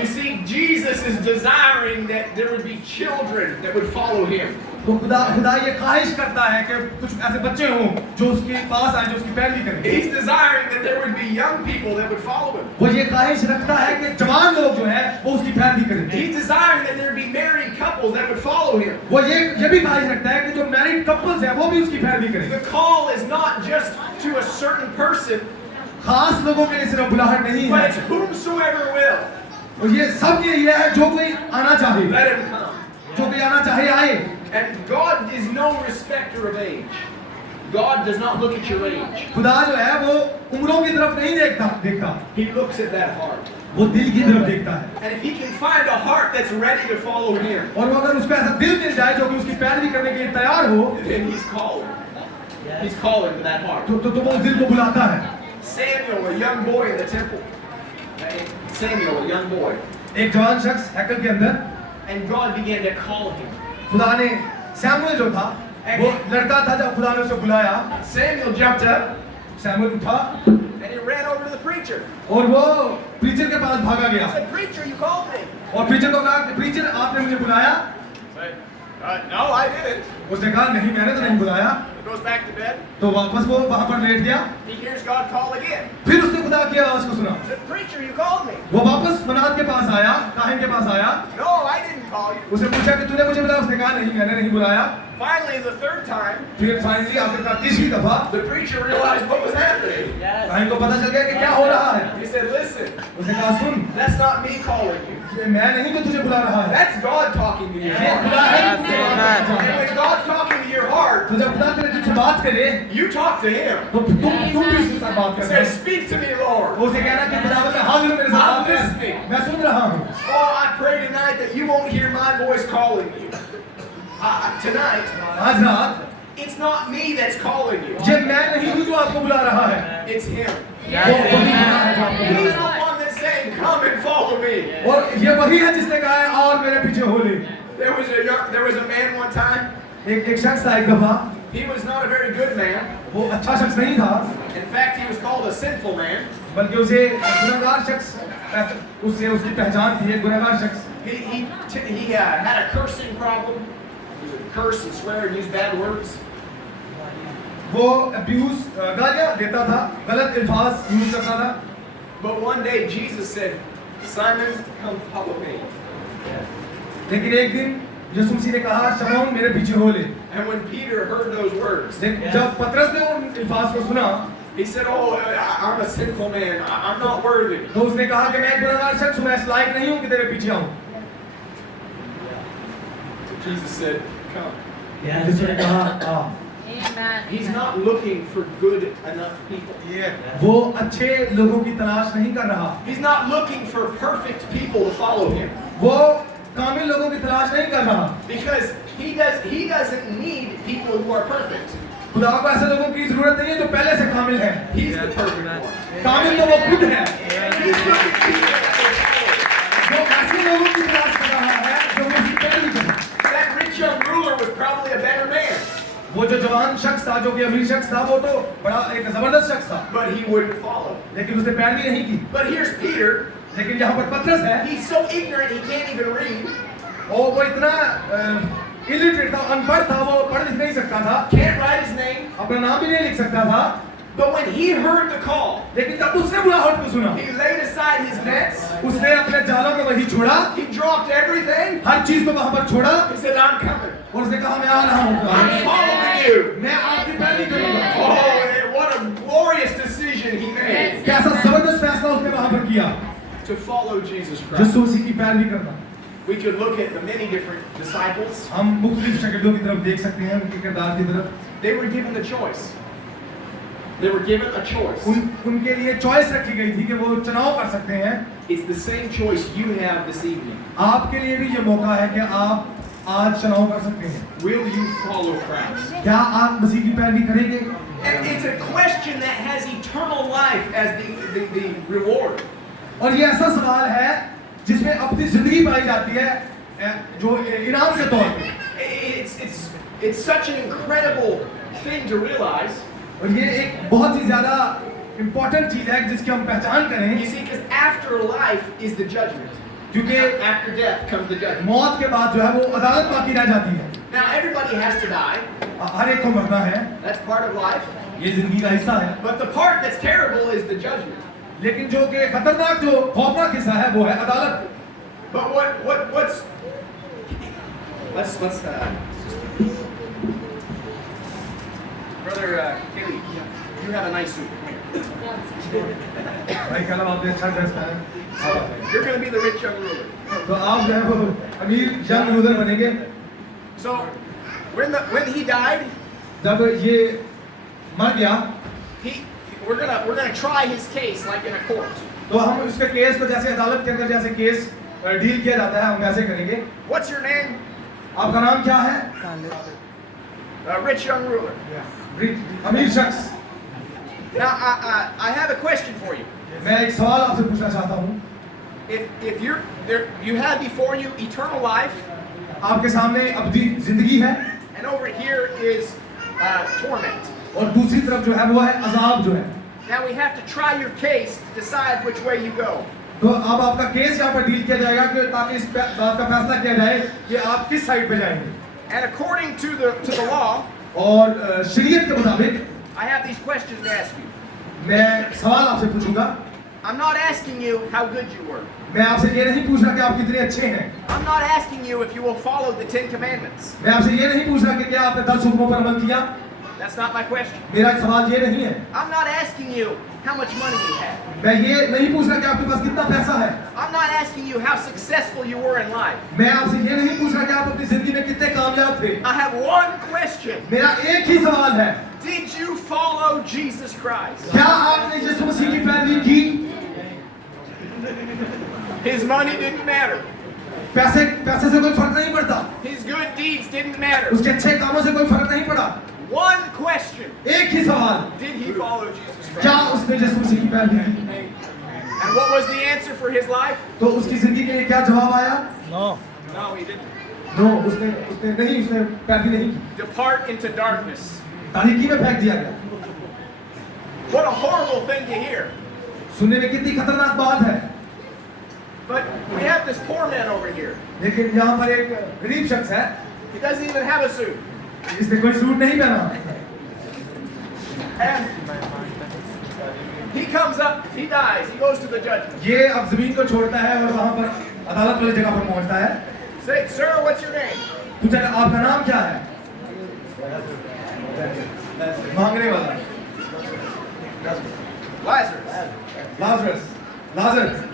You see, Jesus is desiring that there would be children that would follow Him. तो खुदा ये ख्वाहिश करता है कि कुछ ऐसे बच्चे हों जो उसके पास आए, जो उसकी पैरवी करें। He's desiring that there would be young people that would follow Him. वो ये ख्वाहिश रखता है कि जवान लोग जो है वो उसकी पैरवी करें। He's desiring that there would be married couples that would follow Him. वो ये भी ख्वाहिश रखता है कि जो मैरिड कपल्स हैं वो भी उसकी पैरवी करें। The call is not just to a certain person, खास लोगों के लिए सिर्फ बुलाहट नहीं but है, it's whomsoever will. और ये सब के लिए है जो कोई आना चाहे, Let him come. जो कोई आना चाहे आए। And God is no respecter of age. God does not look at your age. खुदा जो है वो उम्रों की तरफ नहीं देखता, He looks at that heart. वो दिल की तरफ देखता है। And if He can find a heart that's ready to follow Him, और वो अगर उसको ऐसा दिल मिल जाए जो कि उसकी पैरवी करने के लिए तैयार हो, then He's calling. He's calling to that heart. तो वो उस दिल को बुलाता है। Samuel, a young boy in the temple. Samuel, a young boy. एक जवान शख्स हैकल के अंदर, And God began to call him. खुदा ने सैमुएल जो था वो लड़का था, जब खुदा ने उसे बुलाया, Samuel jumped up सैमुएल उठा and he ran over to the preacher. और वो प्रीचर के पास भागा He गया said, "Preacher, you called me." और प्रीचर को कहा प्रीचर आपने मुझे बुलाया? No, I didn't. उसने कहा नहीं मैंने तो नहीं बुलाया। He goes back to bed. तो वापस वो वहां पर लेट गया। He hears God call again. फिर उसने खुदा की आवाज को सुना। He said, "Preacher, you called me." वो वापस मनात के पास आया, काहिन के पास आया। No, I didn't call you. उसने पूछा कि तूने मुझे बुलाया? उसने कहा नहीं मैंने नहीं बुलाया। Finally, the third time, फिर फाइनली आखिरकार तीसरी दफा the preacher realized what was happening. काहिन को पता चल गया कि क्या हो रहा है। He said, "Listen, उसने कहा सुन, that's not me calling you. ये मैं नहीं तो तुझे बुला रहा है, That's God talking to you." ये खुदा है तुझसे बात And कर रहा है। when God's talking to your heart, तो जब खुदा तेरे तुझसे बात करे you talk to Him. तो तुम भी उसके साथ बात He कर। says, "Speak to me, Lord." वो उसे कहना कि खुदा मैं हाजिर हूँ, मेरे साथ बात कर, मैं सुन रहा हूँ। Oh, I pray tonight that you won't hear my voice calling you. Tonight, आज रात it's not me that's calling you. ये मैं नहीं हूँ जो आपको बुला रहा है, It's Him. वो वही है जो आपको He's बुला the रहा है। one that's saying, "Come and follow me." और ये वही है जिसने कहा है और मेरे पीछे हो ले। There was a man one time. एक शख्स था एक दफा, He was not a very good man. वो अच्छा शख्स नहीं था, In fact, he was called a sinful man. बल्कि उसे गुनहगार शख्स, उससे उसकी पहचान थी, एक गुनहगार शख्स। He had a cursing problem. He would curse and swear and use bad words. वो अब्यूज गालियाँ देता था, गलत अल्फाज यूज करता था। But one day Jesus said, "Simon, come follow me." लेकिन एक दिन यीशु मसीह ने कहा शमौन मेरे पीछे हो ले। And when Peter heard those words, जब पतरस ने उन अल्फाज को सुना he said, "Oh, I'm a sinful man. I'm not worthy." तो उसने कहा कि मैं एक गुनहगार शख्स हूँ, मैं इस लायक नहीं हूँ कि तेरे पीछे आऊँ। Jesus said, "Come." यीशु ने कहा आ। He's not looking for good enough people. वो अच्छे लोगों की तलाश नहीं कर रहा, He's not looking for perfect people to follow him. वो कामिल लोगों की तलाश नहीं कर रहा। Because he doesn't need people who are perfect. खुदा को ऐसे लोगों की जरूरत नहीं है जो पहले से कामिल है। He's the perfect one. कामिल तो वो खुद है। He's looking for people that will follow him. वो ऐसे लोगों की तलाश कर रहा है जो उसकी पैरवी करें। That rich young ruler was probably a better man. वो वो जो जवान शख्स था, जो कि अमीर शख्स था, वो तो बड़ा एक जबरदस्त शख्स था, but he wouldn't follow. लेकिन उसने पैरवी नहीं की। But here's Peter. लेकिन यहाँ पर पतरस है, He's so ignorant he can't even read, और वो इतना इलिटरेट था, अनपढ़ था, वो पढ़ लिख नहीं सकता था, can't write his name. अपना नाम भी नहीं लिख सकता था। But when he heard the call, लेकिन जब उसने बुलाहट को सुना, he laid aside his nets. उसने अपने जालों को वहीं छोड़ा, He dropped everything. हर चीज को वहां पर छोड़ा, He said, I'm coming. और उसने कहा मैं आ रहा हूँ, I'm following you. मैं आपकी पैरवी करूंगा। Oh, and what a glorious decision he made कैसा जबरदस्त फैसला उसने वहां पर किया, to follow Jesus Christ. यीशु मसीह की पैरवी करना। We could look at the many different disciples. हम मुख्तलिफ शकीलों की तरफ देख सकते हैं, उनके किरदार की तरफ। They were given the choice. They were given a choice. उनके लिए चॉइस रखी गई थी कि वो चुनाव कर सकते हैं। It's the same choice you have this evening. आपके लिए भी ये मौका है कि आप आज चुनाव कर सकते हैं। Will you follow Christ? क्या आप मसीह की पैरवी करेंगे? And it's a question that has eternal life as the reward. और ये ऐसा सवाल है जिसमें अपनी जिंदगी पाई जाती है, जो इनाम के तौर पे। It's such an incredible thing to realize. और ये एक बहुत ही ज्यादा इम्पोर्टेंट चीज है जिसकी हम पहचान You करें, see, because after life is the judgment. क्योंकि After death comes the judgment. मौत के बाद जो है वो अदालत बाकी रह जाती है। Now everybody has to die. हर एक को मरना है, That's part of life. ये जिंदगी का हिस्सा है। But the part that's terrible is the judgment. लेकिन जो कि खतरनाक, जो खौफनाक हिस्सा है, वो है अदालत। But what's let's Brother Kelly, you have a nice suit. Come भाई कल आपने अच्छा ड्रेस पहना है। here. You're going to be the rich young ruler. तो आप जो है वो अमीर जंग रूलर बनेंगे। So when he died, जब ये मर गया, we're gonna try his case like in a court. तो हम उसके केस को जैसे अदालत के अंदर जैसे केस डील किया जाता है, हम वैसे करेंगे। What's your name? आपका नाम क्या है? Rich young ruler. अमीर शख्स। Now I have a question for you. मैं एक सवाल आपसे पूछना चाहता हूँ। If you're there, you have before you eternal life, आपके सामने अब्दी जिंदगी है, and over here is torment. और दूसरी तरफ जो है वो है अजाब जो है। Now we have to try your case to decide which way you go. तो अब आपका केस यहाँ पर डील किया जाएगा कि ताकि इस बात का फैसला किया जाए कि आप किस साइड पे जाएंगे। And according to the law, और शरीयत के मुताबिक I have these questions to ask you. मैं सवाल आपसे पूछूंगा। I'm not asking you how good you were. मैं आपसे ये नहीं पूछ रहा कि आप कितने अच्छे हैं। I'm not asking you if you will follow the 10 commandments. मैं आपसे ये नहीं पूछ रहा कि क्या आपने 10 हुक्मों पर अमल किया। That's not my question. मेरा सवाल ये नहीं है। I'm not asking you how much money you have. मैं ये नहीं पूछ रहा कि आपके पास कितना पैसा है। I'm not asking you how successful you were in life. मैं आपसे ये नहीं पूछ रहा कि आप अपनी जिंदगी में कितने कामयाब थे। I have one question. मेरा एक ही सवाल है, Did you follow Jesus Christ? क्या आपने यीशु मसीह की पैरवी की? His money didn't matter. पैसे से कोई फर्क नहीं पड़ता, His good deeds didn't matter. उसके अच्छे कामों से कोई फर्क नहीं पड़ा। One question. एक ही सवाल, Did he follow Jesus क्या Christ? उसने यीशु मसीह की पैरवी की? And what was the answer for his life? तो उसकी जिंदगी के लिए क्या जवाब आया? No, he didn't. नो, उसने पैरवी नहीं की। Depart into darkness. तारीकी में फेंक दिया गया। What a horrible thing to hear. सुनने में कितनी खतरनाक बात है। But we have this poor man over here. लेकिन यहाँ पर एक गरीब शख्स है, He doesn't even have a suit. इसने कोई सूट नहीं पहना। And he comes up, he dies, he goes to the judgment. ये अब जमीन को छोड़ता है और वहाँ पर अदालत वाली जगह पर पहुँचता है। Say, sir, what's your name? पूछा आपका नाम क्या है? मांगने वाला। Lazarus. Lazarus.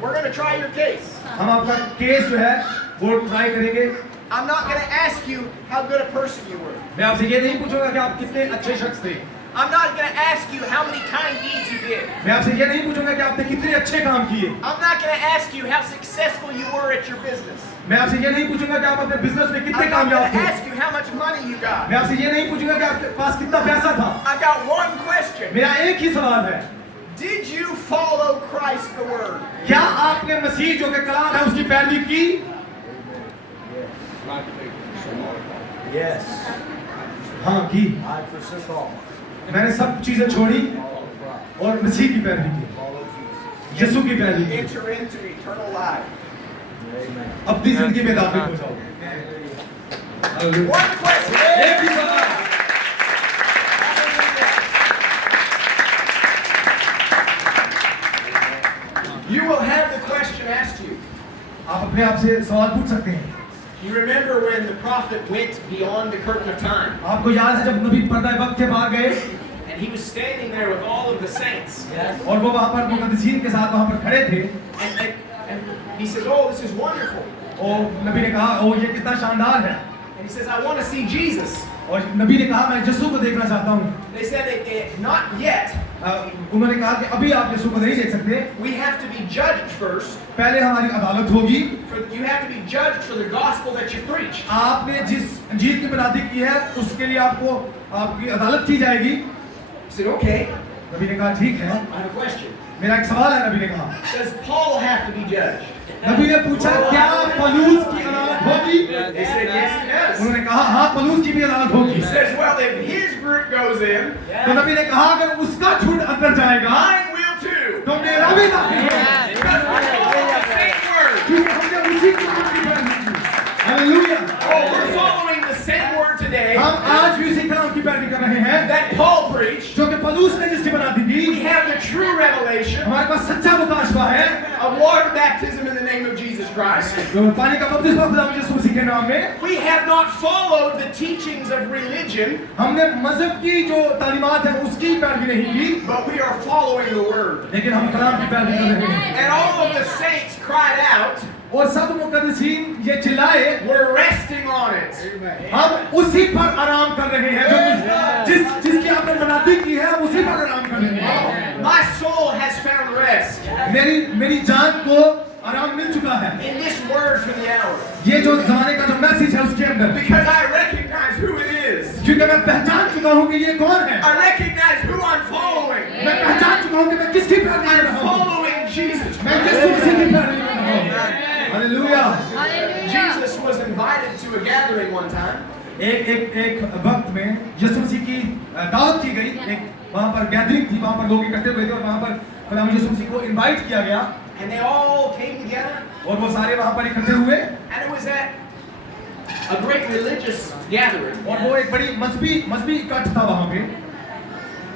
We're going to try your case. हम आपका केस जो है वो ट्राई करेंगे। I'm not going to ask you how good a person you were. मैं आपसे ये नहीं पूछूंगा कि आप कितने अच्छे शख्स थे। I'm not going to ask you how many kind deeds you did. मैं आपसे ये नहीं पूछूंगा कि आपने कितने अच्छे काम किए। I'm not going to ask you how successful you were at your business. मैं आपसे ये नहीं पूछूंगा कि आप अपने बिजनेस में कितने I'm not कामयाब going to थे। ask you how much money you got. मैं आपसे ये नहीं पूछूंगा कि आपके पास कितना पैसा था। I've got one question. मेरा एक ही सवाल है, Did you follow Christ the Word? क्या आपने मसीह जो कि कलाम है उसकी पैरवी की? हाँ की I forsake all. मैंने सब चीजें छोड़ी Follow Christ. और मसीह की पैरवी की, Follow Jesus. यीशु की पैरवी की, Enter into eternal life. Amen. अपनी जिंदगी में दाखिल हो जाओ। हालेलुया। One question. एक ही सवाल, You will have the question asked you. आप अपने आप से सवाल पूछ सकते हैं। You remember when the prophet went beyond the curtain of time आपको याद है जब नबी पर्दा वक्त के बाहर गए and he was standing there with all of the saints और वो वहाँ पर मुकद्दसीन के साथ वहाँ पर खड़े थे and he says, "Oh, this is wonderful." और नबी ने कहा ओ ये कितना शानदार है And he says, "I want to see Jesus." और नबी ने कहा मैं यीशु को देखना चाहता हूँ। They said, "Not yet. उन्होंने कहा कि अभी आप यीशु को नहीं देख सकते, We have to be judged first. पहले हमारी अदालत होगी। You have to be judged for the gospel that you preach." आपने जिस अंजील की बुनियादी की है उसके लिए आपको आपकी अदालत की जाएगी। He said, "Okay, नबी ने कहा ठीक है। I have a question. मेरा एक सवाल है, नबी ने कहा। Does Paul have to be judged?" नबी ने पूछा क्या पलूस की अदालत होगी? They said, "Yes, he does." उन्होंने कहा हाँ पलूस की भी अदालत होगी। He says, "Well, if his group goes in, तो नबी ने कहा अगर उसका झुंड अंदर जाएगा mine will too." तो मेरा भी दाखिल होगा। Because we're following the same word. क्योंकि हमने उसी की की पैरवी की। Hallelujah. Oh, we're following the same word today हम आज भी उसी कलाम की पैरवी कर रहे हैं that Paul preached. जो कि पलूस ने जिसकी बुनियादी We की। have the true revelation हमारे पास सच्चा मुकाशवा है of water baptism in the name of Jesus Christ. जो पानी का बपतिस्मा खुदा यीशु मसीह के नाम में। We have not followed the teachings of religion, हमने मजहब की जो तालीमात है उसकी पैरवी नहीं की, but we are following the word. लेकिन हम कलाम की पैरवी कर रहे हैं। And all of the saints cried out, और सब मुकद्दसीन ये चिल्लाए we're resting on it. हम उसी पर आराम कर रहे हैं जो जिसकी आपने बुनियादी की है हम उसी पर आराम कर रहे हैं। My soul has found rest मेरी जान को आराम मिल चुका है in this word for the hour. ये जो जमाने का जो मैसेज है उसके अंदर, Because I recognize who it is. क्योंकि मैं पहचान चुका हूँ कि ये कौन है। I recognize who I'm following. मैं पहचान चुका हूँ कि मैं किसकी पैरवी कर I'm रहा हूँ। following Jesus मैं यीशु Christ. मसीह की पैरवी कर रहा हूँ। Hallelujah. Jesus was invited to a gathering one time. एक वक्त में यीशु मसीह की दावत की गई, एक वहाँ पर गैदरिंग थी, वहाँ पर लोग इकट्ठे हुए थे और वहाँ पर खुदा यीशु मसीह को इनवाइट किया गया And they all came together. और वो सारे वहाँ पर इकट्ठे हुए And it was at a great religious gathering. और वो एक बड़ी मजहबी इकट्ठ था वहाँ पे।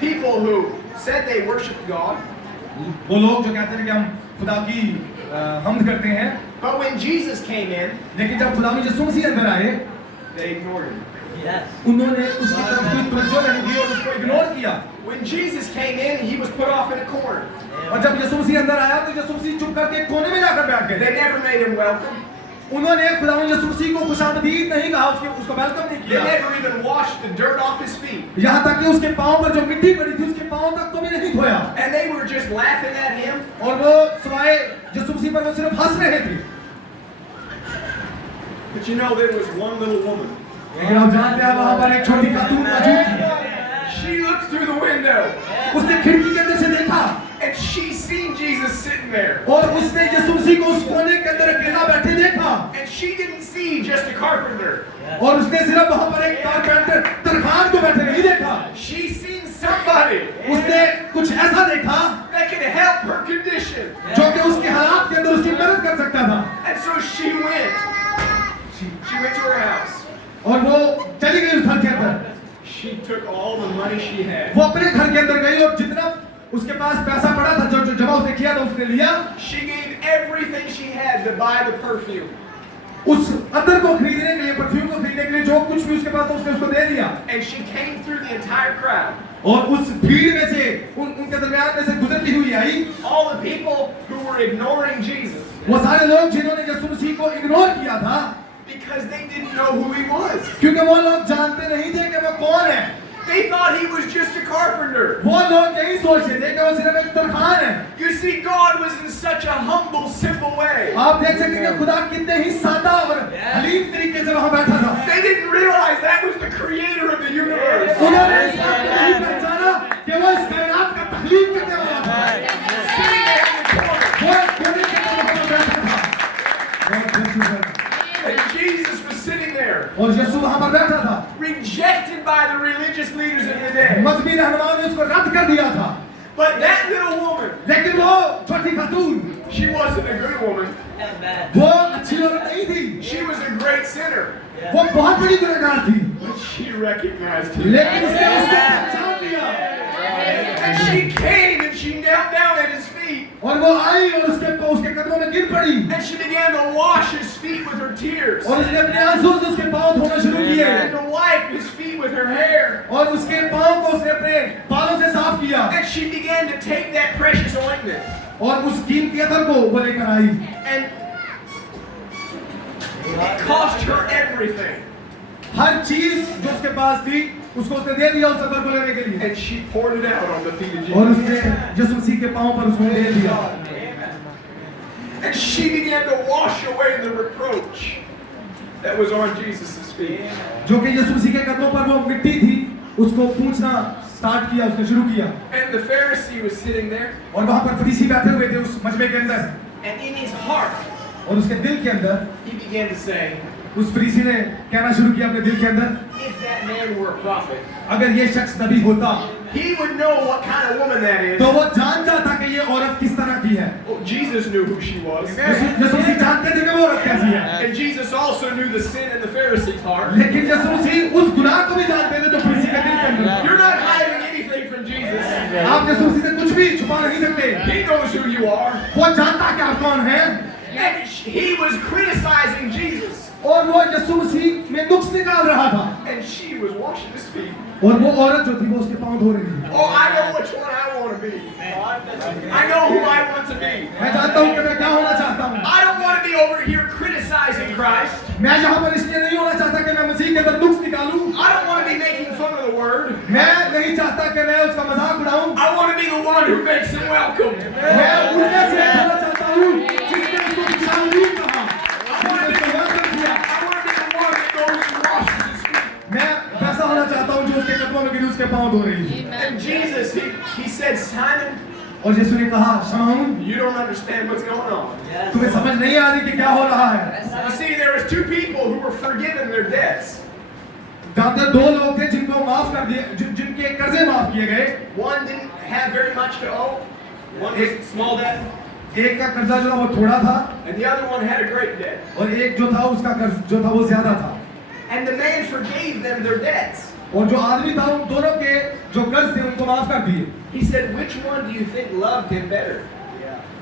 People who said they worshiped God. वो लोग जो कहते हैं कि हम खुदा की हमद करते हैं, But when Jesus came in, लेकिन जब खुदा यीशु मसीह अंदर आए they ignored him. उन्होंने उसकी तरफ कोई तवज्जो नहीं दी और उसको इग्नोर किया। When Jesus came in, he was put off in a corner. और जब यीशु मसीह अंदर आया तो यीशु मसीह चुप करके कोने में जाकर बैठ They गए। never made him welcome. उन्होंने खुदा यीशु मसीह को खुशामदीद नहीं कहा, उसको वेलकम नहीं They किया। never even washed the dirt off his feet. यहाँ तक कि उसके पाँव पर जो मिट्टी पड़ी थी उसके पाँव तक को भी नहीं धोया And they were just laughing at him. और वो सिवाय यीशु मसीह पर वो सिर्फ हंस रहे थे। But you know, there was one little woman. लेकिन आप जानते हैं वहाँ पर एक छोटी खातून मौजूद थी। She looked through the window उसने खिड़की के अंदर से देखा and she seen Jesus sitting there. और उसने यीशु मसीह को उस कोने के अंदर अकेला बैठे देखा And she didn't see just a carpenter. और उसने सिर्फ वहाँ पर एक कारपेंटर तरखान को बैठे नहीं देखा, She seen somebody उसने कुछ ऐसा देखा that could help her condition. जो कि उसके हालात के अंदर उसकी मदद कर सकता था। And so she went. She went to her house. और वो चली गई उस घर के अंदर। She took all the money she had. वो अपने घर के अंदर गई और जितना उसके पास पैसा पड़ा था जो जमा उसने किया था उसने लिया, She gave everything she had to buy the perfume. उस अतर को खरीदने के लिए, परफ्यूम को खरीदने के लिए जो कुछ भी उसके पास था उसने उसको दे दिया। And she came through the entire crowd. और उस भीड़ में से उनके दरमियान में से गुजरती हुई आई All the people who were ignoring Jesus वो सारे लोग जिन्होंने यीशु मसीह को इग्नोर किया था because they didn't know who he was. क्योंकि वो लोग जानते नहीं थे कि वो कौन है। They thought he was just a carpenter. वो लोग यही सोचते थे कि वो सिर्फ एक तरखान है। You see, God was in such a humble, simple way. आप देख सकते हैं कि खुदा कितने ही सादा और हलीम तरीके से वहाँ बैठा था। They didn't realize that was the creator of the universe. उन्होंने इस बात को नहीं पहचाना कि वो इस कायनात का तख्लीक करने वाला था। Sitting there in the corner. वो एक कोने के अंदर वहाँ बैठा था। बहुत खूबसूरत। And Jesus was sitting there, और यीशु वहां पर बैठा था। rejected by the religious leaders of the day. मजहबी रहनुमाओं ने उसको रद्द कर दिया था, But that little woman, लेकिन वो छोटी खातून, she wasn't a good woman. वो अच्छी औरत नहीं थी, She was a great sinner. वो बहुत बड़ी गुनहगार थी, But she recognized him. लेकिन उसने उसको पहचान लिया And she came and she knelt down at his feet. और वो आई और उसके कदमों में गिर पड़ी And she began to wash his feet with her tears. और उसने अपने आंसू से उसके पांव धोना शुरू किए And to wipe his feet with her hair. और उसके पांव को उसने अपने बालों से साफ किया And she began to take that precious ointment. और उस कीमती अतर को वो लेकर आई And it cost her everything. हर चीज जो उसके पास थी उसको उसने दे दिया उस अतर को लेने के लिए And she poured it out on the feet of और Jesus. उसने यीशु मसीह के पांव पर उसको दे दिया And she began to wash away the reproach that was on Jesus' feet. जो कि यीशु मसीह के कदमों पर वो मिट्टी थी उसको पूंछना स्टार्ट किया उसने शुरू किया And the Pharisee was sitting there, और वहां पर फरीसी बैठे हुए थे उस मजमे के अंदर and in his heart, और उसके दिल के अंदर he began to say, उस फरीसी ने कहना शुरू किया अपने दिल के अंदर if that man were a prophet, अगर ये शख्स नबी होता he would know what kind of woman that is. तो वो जानता था कि ये औरत किस तरह की है Well, Jesus knew who she was. यीशु मसीह जानते थे कि वो औरत कैसी है And Jesus also knew the sin in the Pharisee's heart. लेकिन यीशु मसीह उस गुनाह को भी जानते थे जो फरीसी के दिल के अंदर You're not hiding anything from Jesus. आप यीशु मसीह से कुछ भी छुपा नहीं सकते He knows who you are. वो जानता कि आप कौन हैं And he was criticizing Jesus. और वो यीशु मसीह में नुक्स निकाल रहा था And she was washing his feet. और वो औरत जो थी वो उसके पांव धो रही थी Oh, I know which one I want to be. I know who I want to be. मैं जानता हूँ कि मैं क्या होना चाहता हूँ I don't want to be over here criticizing Christ. मैं यहाँ पर इसलिए नहीं होना चाहता कि मैं मसीह के अंदर नुक्स निकालूं I don't want to be making fun of the word. मैं नहीं चाहता कि मैं उसका मजाक उड़ाऊं I want to be the one who makes him welcome. मैं उनमें से होना चाहता हूँ जिसने उसको शामिल कहा जिसने उसको वेलकम किया I want to be the one that goes and washes his feet. मैं वैसा होना चाहता हूँ जो उसके कदमों में गिरी उसके पांव धो रही थी And Jesus, he said, Simon, और यीशु ने कहा शमौन you don't understand what's going on. तुम्हें समझ नहीं आ रही कि क्या हो रहा है You see, there was two people who were forgiven their debts. जानते दो लोग थे जिनको माफ कर दिए जिनके कर्जे माफ किए गए One didn't have very much to owe. One was small debt, एक का कर्जा जो था वो थोड़ा था and the other one had a great debt. और एक जो था उसका कर्ज जो था वो ज्यादा था And the man forgave them their debts. और जो आदमी था उन दोनों के जो कर्ज थे उनको माफ कर दिए He said, which one do you think loved him better?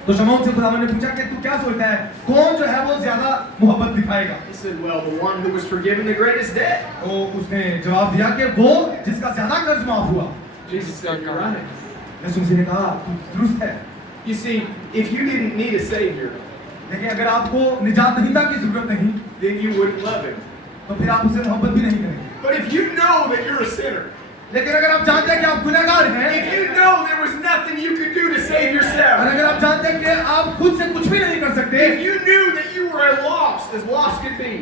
तो शमौन से खुदावन ने पूछा कि तू क्या सोचता है कौन जो है वो ज्यादा मोहब्बत दिखाएगा He said, well, the one who was forgiven the greatest debt. तो उसने जवाब दिया कि वो जिसका ज्यादा कर्ज माफ हुआ Jesus said, you're right. यीशु मसीह ने कहा तू दुरुस्त है You see, if you didn't need a savior, लेकिन अगर आपको निजात दहिंदा की जरूरत नहीं then you wouldn't love him. तो फिर आप उसे मोहब्बत भी नहीं करेंगे But if you know that you're a sinner, लेकिन अगर आप जानते हैं कि आप गुनहगार हैं if you know there was nothing you could do to save और yourself, अगर आप जानते हैं कि आप खुद से कुछ भी नहीं कर सकते if you knew that you were as lost could be,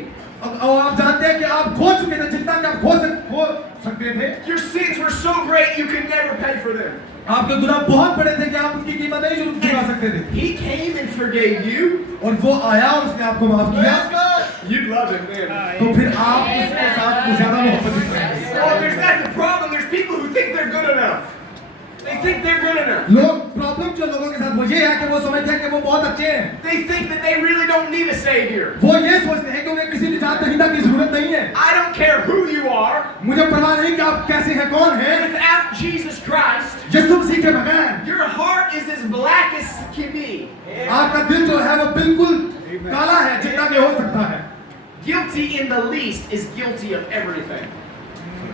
और आप जानते हैं कि आप खो चुके थे जितना कि आप खो सकते थे your sins were so great you could never pay for them. आपके गुनाह बहुत बड़े थे कि आप उनकी कीमत नहीं चुका सकते थे He came and forgave you. और वो आया और उसने आपको माफ किया You'd love him then. तो फिर आप उसके साथ ज्यादा मोहब्बत दिखाएंगे Oh, there's not the problem. There's people who think they're good enough. They think they're good enough. लोग प्रॉब्लम जो लोगों के साथ वो ये है कि वो समझते हैं कि वो बहुत अच्छे हैं They think that they really don't need a savior. वो ये सोचते हैं कि उन्हें किसी निजात दहिंदा की जरूरत नहीं है I don't care who you are. मुझे परवाह नहीं कि आप कैसे हैं कौन हैं Without Jesus Christ, यीशु मसीह के बगैर your heart is as black as can be. आपका दिल जो है वो बिल्कुल काला है जितना भी हो सकता है Guilty in the least is guilty of everything.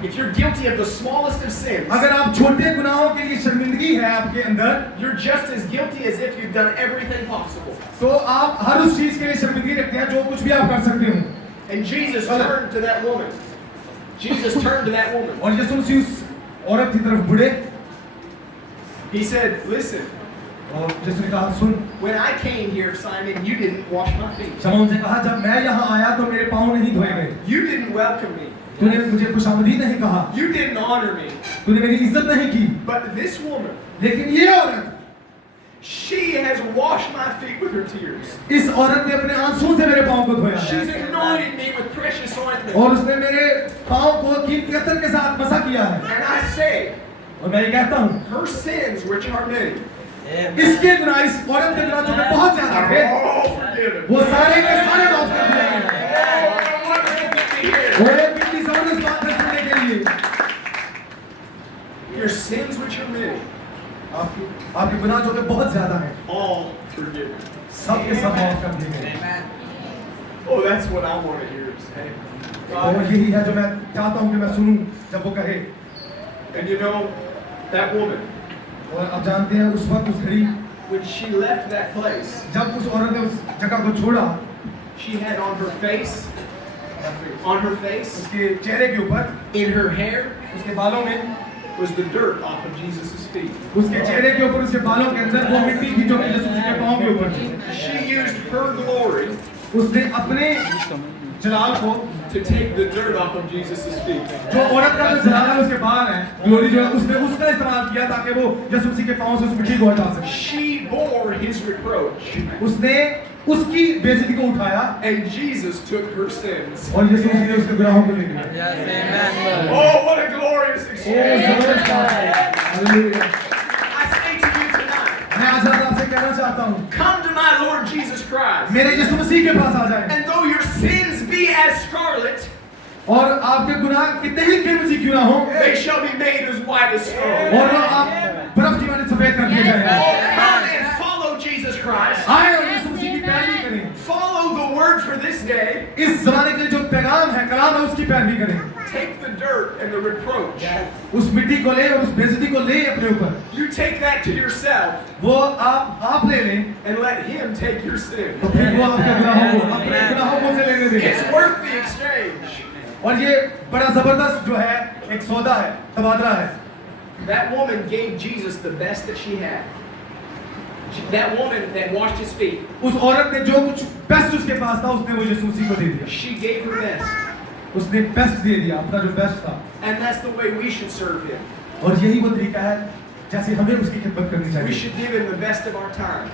If you're guilty of the smallest of sins, अगर आप छोटे गुनाहों के लिए शर्मिंदगी है आपके अंदर you're just as guilty as if you've done everything possible. तो आप हर उस चीज के लिए शर्मिंदगी रखते हैं जो कुछ भी आप कर सकते हो And Jesus turned to that woman. Jesus turned to that woman. और यीशु मसीह उस औरत की तरफ मुड़े He said, listen, और यीशु ने कहा सुन when I came here, Simon, you didn't wash my feet. शमौन से कहा जब मैं यहाँ आया तो मेरे पाँव नहीं धोए गए You didn't welcome me. तूने मुझे खुशामदीद नहीं कहा You didn't honor me. तूने मेरी इज्जत नहीं की But this woman, लेकिन ये औरत she has washed my feet with her tears. इस औरत ने अपने आंसुओं से मेरे पाँव को धोया है She's anointed me with precious ointment. और उसने मेरे पाँव को कीमती अत्तर के साथ मसा किया है And I say, और मैं ये कहता हूँ her sins, which are many, इसके गुनाह इस औरत के गुनाह जो कि बहुत ज्यादा are थे all forgiven. वो सारे के सारे माफ कर दिए गए Oh, what a wonderful thing to वो hear. एक कितनी जबरदस्त बात है सुनने के लिए Your sins, which are many, आपके गुनाह जो कि बहुत ज्यादा हैं all forgiven. सब के सब माफ कर दिए गए Oh, that's what I want to hear. Say, और यही है जो मैं चाहता हूँ कि मैं सुनूं जब वो कहे and you know, that woman, और आप जानते हैं उस वक्त उस घड़ी when she left that place, जब उस औरत ने उस जगह को छोड़ा she had on her face, उसके चेहरे के ऊपर in her hair, उसके बालों में was the dirt off of Jesus' feet. उसके चेहरे के ऊपर उसके बालों के अंदर वो मिट्टी थी जो कि यीशु के पांव के ऊपर थी She used her glory उसने अपने जलाल को to take the dirt off of Jesus' feet. जो औरत का जो जलाल है उसके बाल है ग्लोरी जो है उसने उसका इस्तेमाल किया ताकि वो यीशु मसीह के पांव से उस मिट्टी को हटा सके She bore his reproach, उसने उसकी बेइज्जती को उठाया and Jesus took her sins. और यीशु मसीह ने उसके गुनाहों को ले लिया Oh, what a glorious experience! जबरदस्त बात है hallelujah I say to you tonight, मैं आज रात आपसे कहना चाहता हूँ come to my Lord Jesus Christ, मेरे यीशु मसीह के पास आ जाए and though your sins be as scarlet, और आपके गुनाह कितने ही कीमती क्यों ना हो they shall be made as white as snow. और वो आप बर्फ की माने सफेद कर दिए Oh, जाएंगे come and follow Jesus Christ. आए और यीशु मसीह की पैरवी करें Follow the word for this day. इस जमाने के लिए जो पैगाम है कलाम है उसकी पैरवी करें Take the dirt and the reproach. उस मिट्टी को ले और उस बेइज्जती को ले अपने ऊपर You take that to yourself वो आप ले लें and let Him take your sin. तो फिर वो आपके गुनाहों को अपने गुनाहों को से लेने दें It's worth the exchange. और ये बड़ा जबरदस्त जो है एक सौदा है तबादला है That woman gave Jesus the best that she had. That woman that washed his feet, उस औरत ने जो कुछ बेस्ट उसके पास था उसने वो यीशु मसीह को दे दिया she gave her best. उसने बेस्ट दे दिया अपना जो बेस्ट था And that's the way we should serve Him. और यही वो तरीका है जैसे हमें उसकी खिदमत करनी We चाहिए should give Him the best of our time.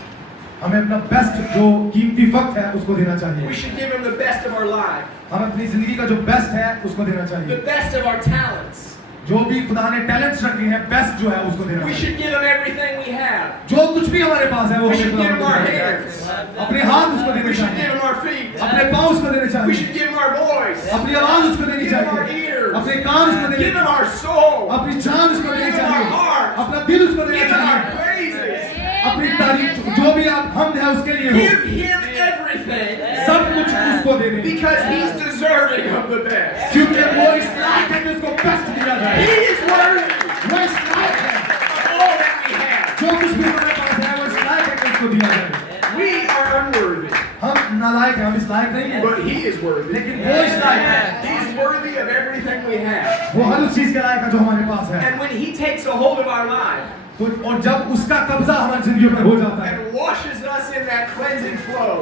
हमें अपना बेस्ट जो कीमती वक्त है उसको देना We चाहिए should give Him the best of our life, हमें अपनी जिंदगी का जो बेस्ट है उसको देना the चाहिए best of our talents. जो भी खुदा ने टैलेंट्स रखे हैं बेस्ट जो है उसको देना We चाहिए should give Him everything we have. जो कुछ भी हमारे पास है वो We हमें should खुदा give Him को our देना चाहिए। hands. अपने हाथ उसको देने We should give चाहिए Him our feet. अपने पाँव उसको देने We चाहिए should give Him our voice. अपनी आवाज उसको देनी Give Him our चाहिए ears. अपने कान उसको देने Give Him our soul. अपनी जान उसको देनी Give Him our चाहिए heart. अपना दिल उसको Give देना Him our चाहिए praises. अपनी तारीफ जो भी आप हम है उसके लिए हो Give Him everything सब कुछ उसको दे दें because He's deserving of the best. क्योंकि वो इस लायक है कि उसको बेस्ट दिया He जाए is worthy वो इस लायक है of all that we have. जो कुछ भी हमारे पास है वो इस लायक है कि उसको दिया जाए We are unworthy, हम नालायक हैं हम इस लायक नहीं हैं but He is worthy. लेकिन वो इस लायक है He's worthy of everything we have. वो हर उस चीज के लायक है जो हमारे पास है And when He takes a hold of our life तो और जब उसका कब्जा हमारी जिंदगी पर हो जाता है and washes us in that cleansing flow,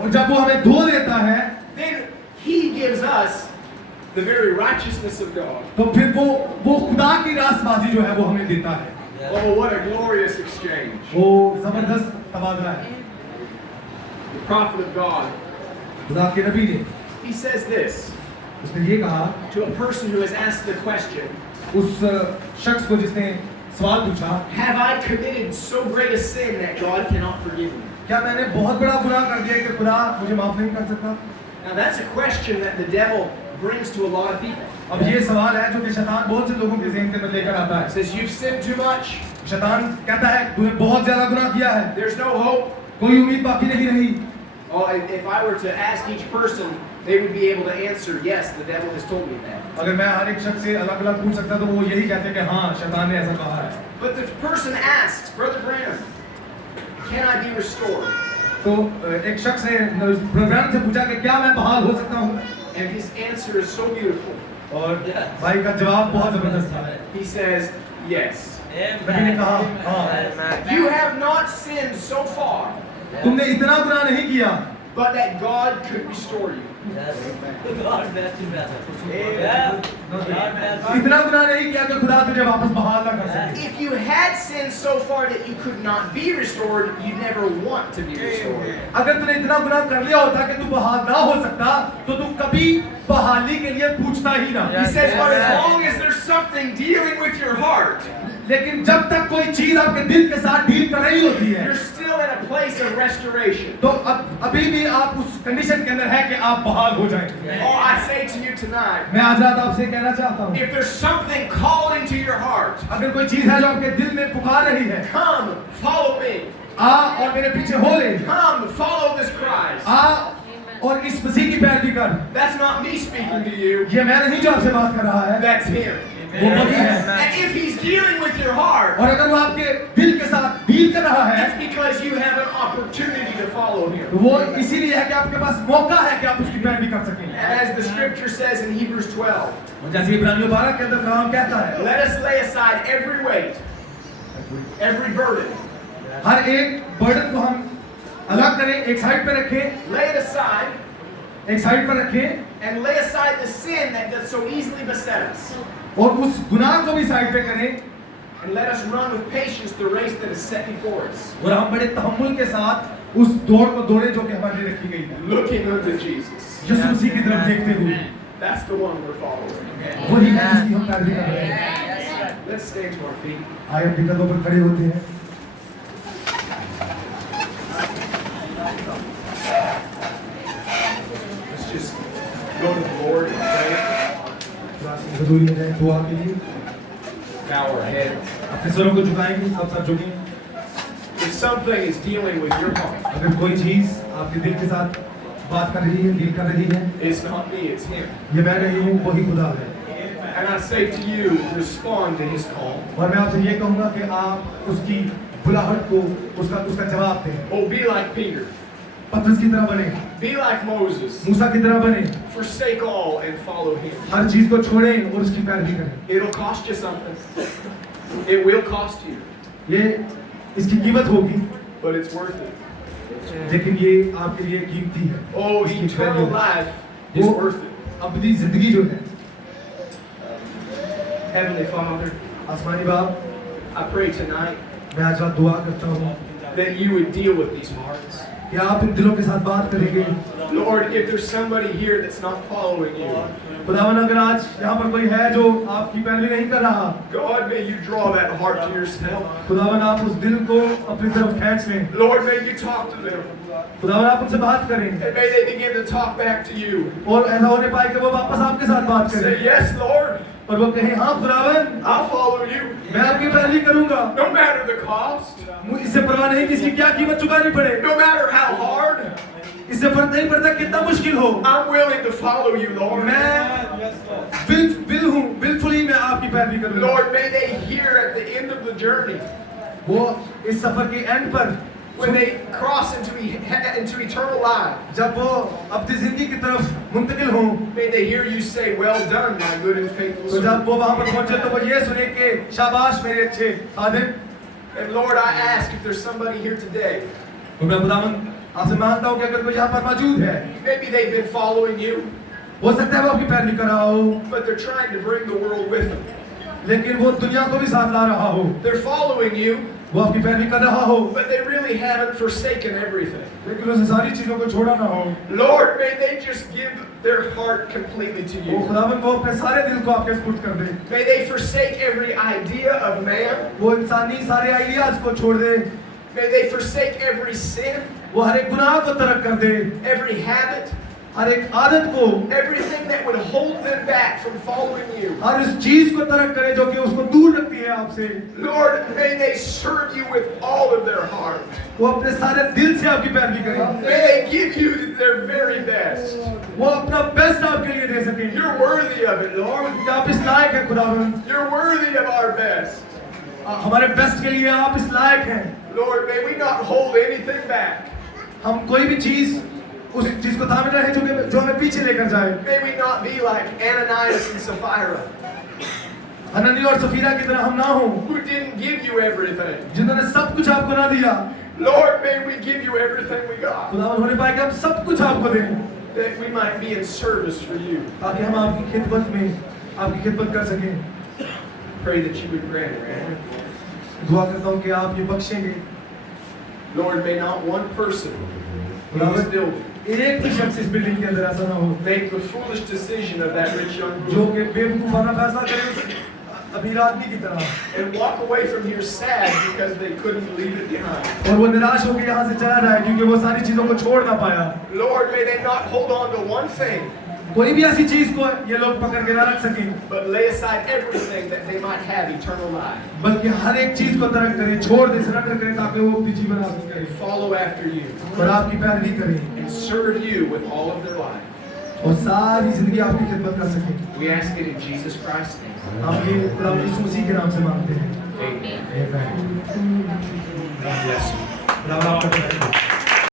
और जब वो हमें धो देता है then He gives us the very righteousness of God. तो फिर वो खुदा की रास्तबाजी जो है वो हमें देता है Oh, what a glorious exchange. वो जबरदस्त तबादला है The prophet of God, खुदा के नबी ने he says this उसने ये कहा to a person who has asked the question, उस शख्स को जिसने सवाल पूछा have I committed so great a sin that God cannot forgive me? क्या मैंने बहुत बड़ा गुनाह कर दिया कि खुदा मुझे माफ नहीं कर सकता Now that's a question that the devil brings to a lot of people. अब ये सवाल है जो कि शैतान बहुत से लोगों के ज़हन के अंदर लेकर आता He है says, you've sinned too much. शैतान कहता है तूने बहुत ज्यादा गुनाह किया है There's no hope. कोई उम्मीद बाकी नहीं रही Oh, if I were to ask each person, they would be able to answer, yes, the devil has told me that. अगर मैं हर एक शख्स से अलग अलग पूछ सकता तो वो यही कहते कि हाँ शैतान ने ऐसा कहा है But the person asks, Brother Branham, can I be restored? तो एक शख्स ने प्रोग्राम से पूछा कि क्या मैं बहाल हो सकता हूँ And his answer is so beautiful. और भाई का जवाब बहुत जबरदस्त था He says, yes. नबी ने कहा हाँ You have not sinned so far तुमने इतना गुनाह नहीं किया but that God could restore you. God bless you, brother. Yeah. God bless you. इतना गुनाह नहीं किया कि खुदा तुझे वापस बहाल ना कर सके। If you had sinned so far that you could not be restored, you'd never want to be restored. अगर तूने इतना गुनाह कर लिया होता कि तू बहाल ना हो सकता, तो तू कभी बहाली के लिए पूछता ही ना। He says, but as long as there's something dealing with your heart, लेकिन जब तक कोई चीज आपके दिल के साथ डील कर रही होती है, you're still in a place of restoration. तो अभी भी आप उस कंडीशन के अंदर है कि आप बहाल हो जाएं। Oh, I say to you tonight, मैं आज रात आपसे कहना चाहता हूँ, if there's something calling to your heart, अगर कोई चीज है जो आपके दिल में पुकार रही है, come, follow me. आ और मेरे पीछे हो ले, Come, follow this Christ. आ और इस मसीह की पैरवी कर। That's not me speaking to you. ये मैं नहीं जो आपसे बात कर रहा है, That's him. वो वही है। And if he's dealing with your heart, और अगर वो आपके दिल के साथ डील कर रहा है, it's because you have an opportunity to follow him. तो वो इसीलिए है कि आपके पास मौका है कि आप उसकी पैरवी कर सकें। And as the scripture says in Hebrews 12, और जैसे इब्रानियों 12 के अंदर कलाम कहता है, let us lay aside every weight, every burden. हर एक बर्डन को हम अलग करें, एक साइड पे रखें, Lay it aside एक साइड पर रखें, and lay aside the sin that does so easily beset us. और उस गुनाह को भी साइड पे करें, And let us run with patience the race that is set before us. और हम बड़े तहम्मुल के साथ उस दौड़ को दौड़े जो कि हमारे लिए रखी गई है। Looking unto Jesus. यीशु मसीह की तरफ देखते हुए, That's the one we're following. वही है जिसकी हम पैरवी कर रहे हैं। Let's stand to our feet. आइए अपनी कदमों पर खड़े होते हैं। Let's just go to the Lord and pray. हजूरी में जाएं दुआ के लिए, Bow our heads. अपने सरों को झुकाएंगे, सब साथ झुकें। If something is dealing with your heart, अगर कोई चीज आपके दिल के साथ बात कर रही है, डील कर रही है, it's not me, it's him. ये मैं नहीं हूँ, वही खुदा है। And I say to you, respond to his call. और मैं आपसे ये कहूँगा कि आप उसकी बुलाहट को उसका जवाब दें। Oh, be like Peter. पतरस की तरह बने, Be like Moses. मूसा की तरह बने, Forsake all and follow him. हर चीज को छोड़ें और उसकी पैरवी करें। It'll cost you something. It will cost you, ये इसकी कीमत होगी, but it's worth it. लेकिन ये आपके लिए कीमती है। Oh, इसकी eternal value है। life is वो worth it. अपनी जिंदगी जो है, Heavenly Father, आसमानी बाप, I pray tonight मैं आज रात दुआ करता हूँ that you would deal with these hearts. कि आप इन दिलों के साथ बात करेंगे। Lord, if there's somebody here that's not following you, खुदावन अगर आज यहाँ पर कोई है जो आपकी पैरवी नहीं कर रहा, God, may you draw that heart to yourself. खुदावन आप उस दिल को अपनी तरफ खींच लें। Lord, may you talk to them. खुदावन आप उनसे बात करें And may they begin to talk back to you. और ऐसा होने पाए कि वो वापस आपके साथ बात Say, करें yes, Lord, और वो कहें हाँ खुदावन I'll follow you. मैं आपकी पैरवी करूंगा, No matter the cost, इससे परवाह नहीं कि इसकी क्या कीमत चुकानी पड़े, no matter how hard, इससे फर्क नहीं पड़ता कितना मुश्किल हो, I'm willing to follow you, Lord. मैं विलफुली मैं आपकी पैरवी करूंगा। Lord, may they hear at the end of the journey, वो इस सफर के एंड पर when they cross into eternal life, जब वो अपनी जिंदगी की तरफ मुंतकिल हो, may they hear you say, well done, my good and faithful तो जब servant. वो वहां पर पहुंचे तो वो ये सुने कि शाबाश मेरे अच्छे खादिम। And Lord, I ask if there's somebody here today, तो मैं खुदावन आपसे मांगता हूँ कि अगर कोई यहाँ पर मौजूद है, maybe they've been following you, हो सकता है वो आपकी पैरवी कर रहा हो, but they're trying to bring the world with them. लेकिन वो दुनिया को भी साथ ला रहा हो, They're following you, वो आपकी पैरवी कर रहा हो, but they really haven't forsaken everything. लेकिन उसे सारी चीजों को छोड़ा ना हो। Lord, may they just give their heart completely to वो you. खुदावन को अपने सारे दिल को आपके स्पुर्द कर दे, May they forsake every idea of man. वो इंसानी सारे आइडियाज को छोड़ दे, May they forsake every sin, वो हर एक गुनाह को तर्क कर दे, every habit, हर एक आदत को, everything that would hold them back from following you. हर उस चीज को तर्क करे जो कि उसको दूर रखती है आपसे। Lord, may they serve you with all of their heart. वो अपने सारे दिल से आपकी पैरवी करें, May they give you their very best. वो अपना बेस्ट आपके लिए दे सकें। You're worthy of it, Lord. कि आप इस लायक हैं खुदावन, You're worthy of our best. हमारे बेस्ट के लिए आप इस लायक हैं। Lord, may we not hold anything back. हम कोई भी चीज उस चीज को थामे रहे जो हमें पीछे लेकर जाए। May we not be like Ananias and Sapphira, हननी और सफीरा की तरह हम ना हो, who didn't give you everything. जिन्होंने सब कुछ आपको ना दिया, Lord, may we give you everything we got, खुदावन होने पाए कि हम सब कुछ आपको दें that we might be in service for you. ताकि हम आपकी खिदमत में आपकी खिदमत कर सकें। Pray that you would grant it. दुआ करता हूँ कि आप ये बख्शेंगे। Lord, may not one person in this building एक भी शख्स इस बिल्डिंग के अंदर ऐसा ना हो make the foolish decision of that rich young जो ruler कि बेवकूफाना फैसला करे उस अमीर आदमी की तरह and walk away from here sad because they couldn't leave it behind. और वो निराश होकर यहाँ से चला जाए क्योंकि वो सारी चीजों को छोड़ ना पाया। Lord, may they not hold on to one thing, कोई भी ऐसी चीज को ये लोग पकड़ के ना रख सकें, but lay aside everything that they might have eternal life. बल्कि हर एक चीज को तरक करें, छोड़ दे, सरेंडर करें ताकि वो अपनी जीवन हासिल करें Follow after you और आपकी पैरवी करें and serve you with all of their life. और सारी जिंदगी आपकी खिदमत कर सकें। We ask it in Jesus Christ's name. हम ये प्रभु यीशु मसीह के नाम से मांगते हैं। Amen. आमीन। God bless you. प्रभु आपका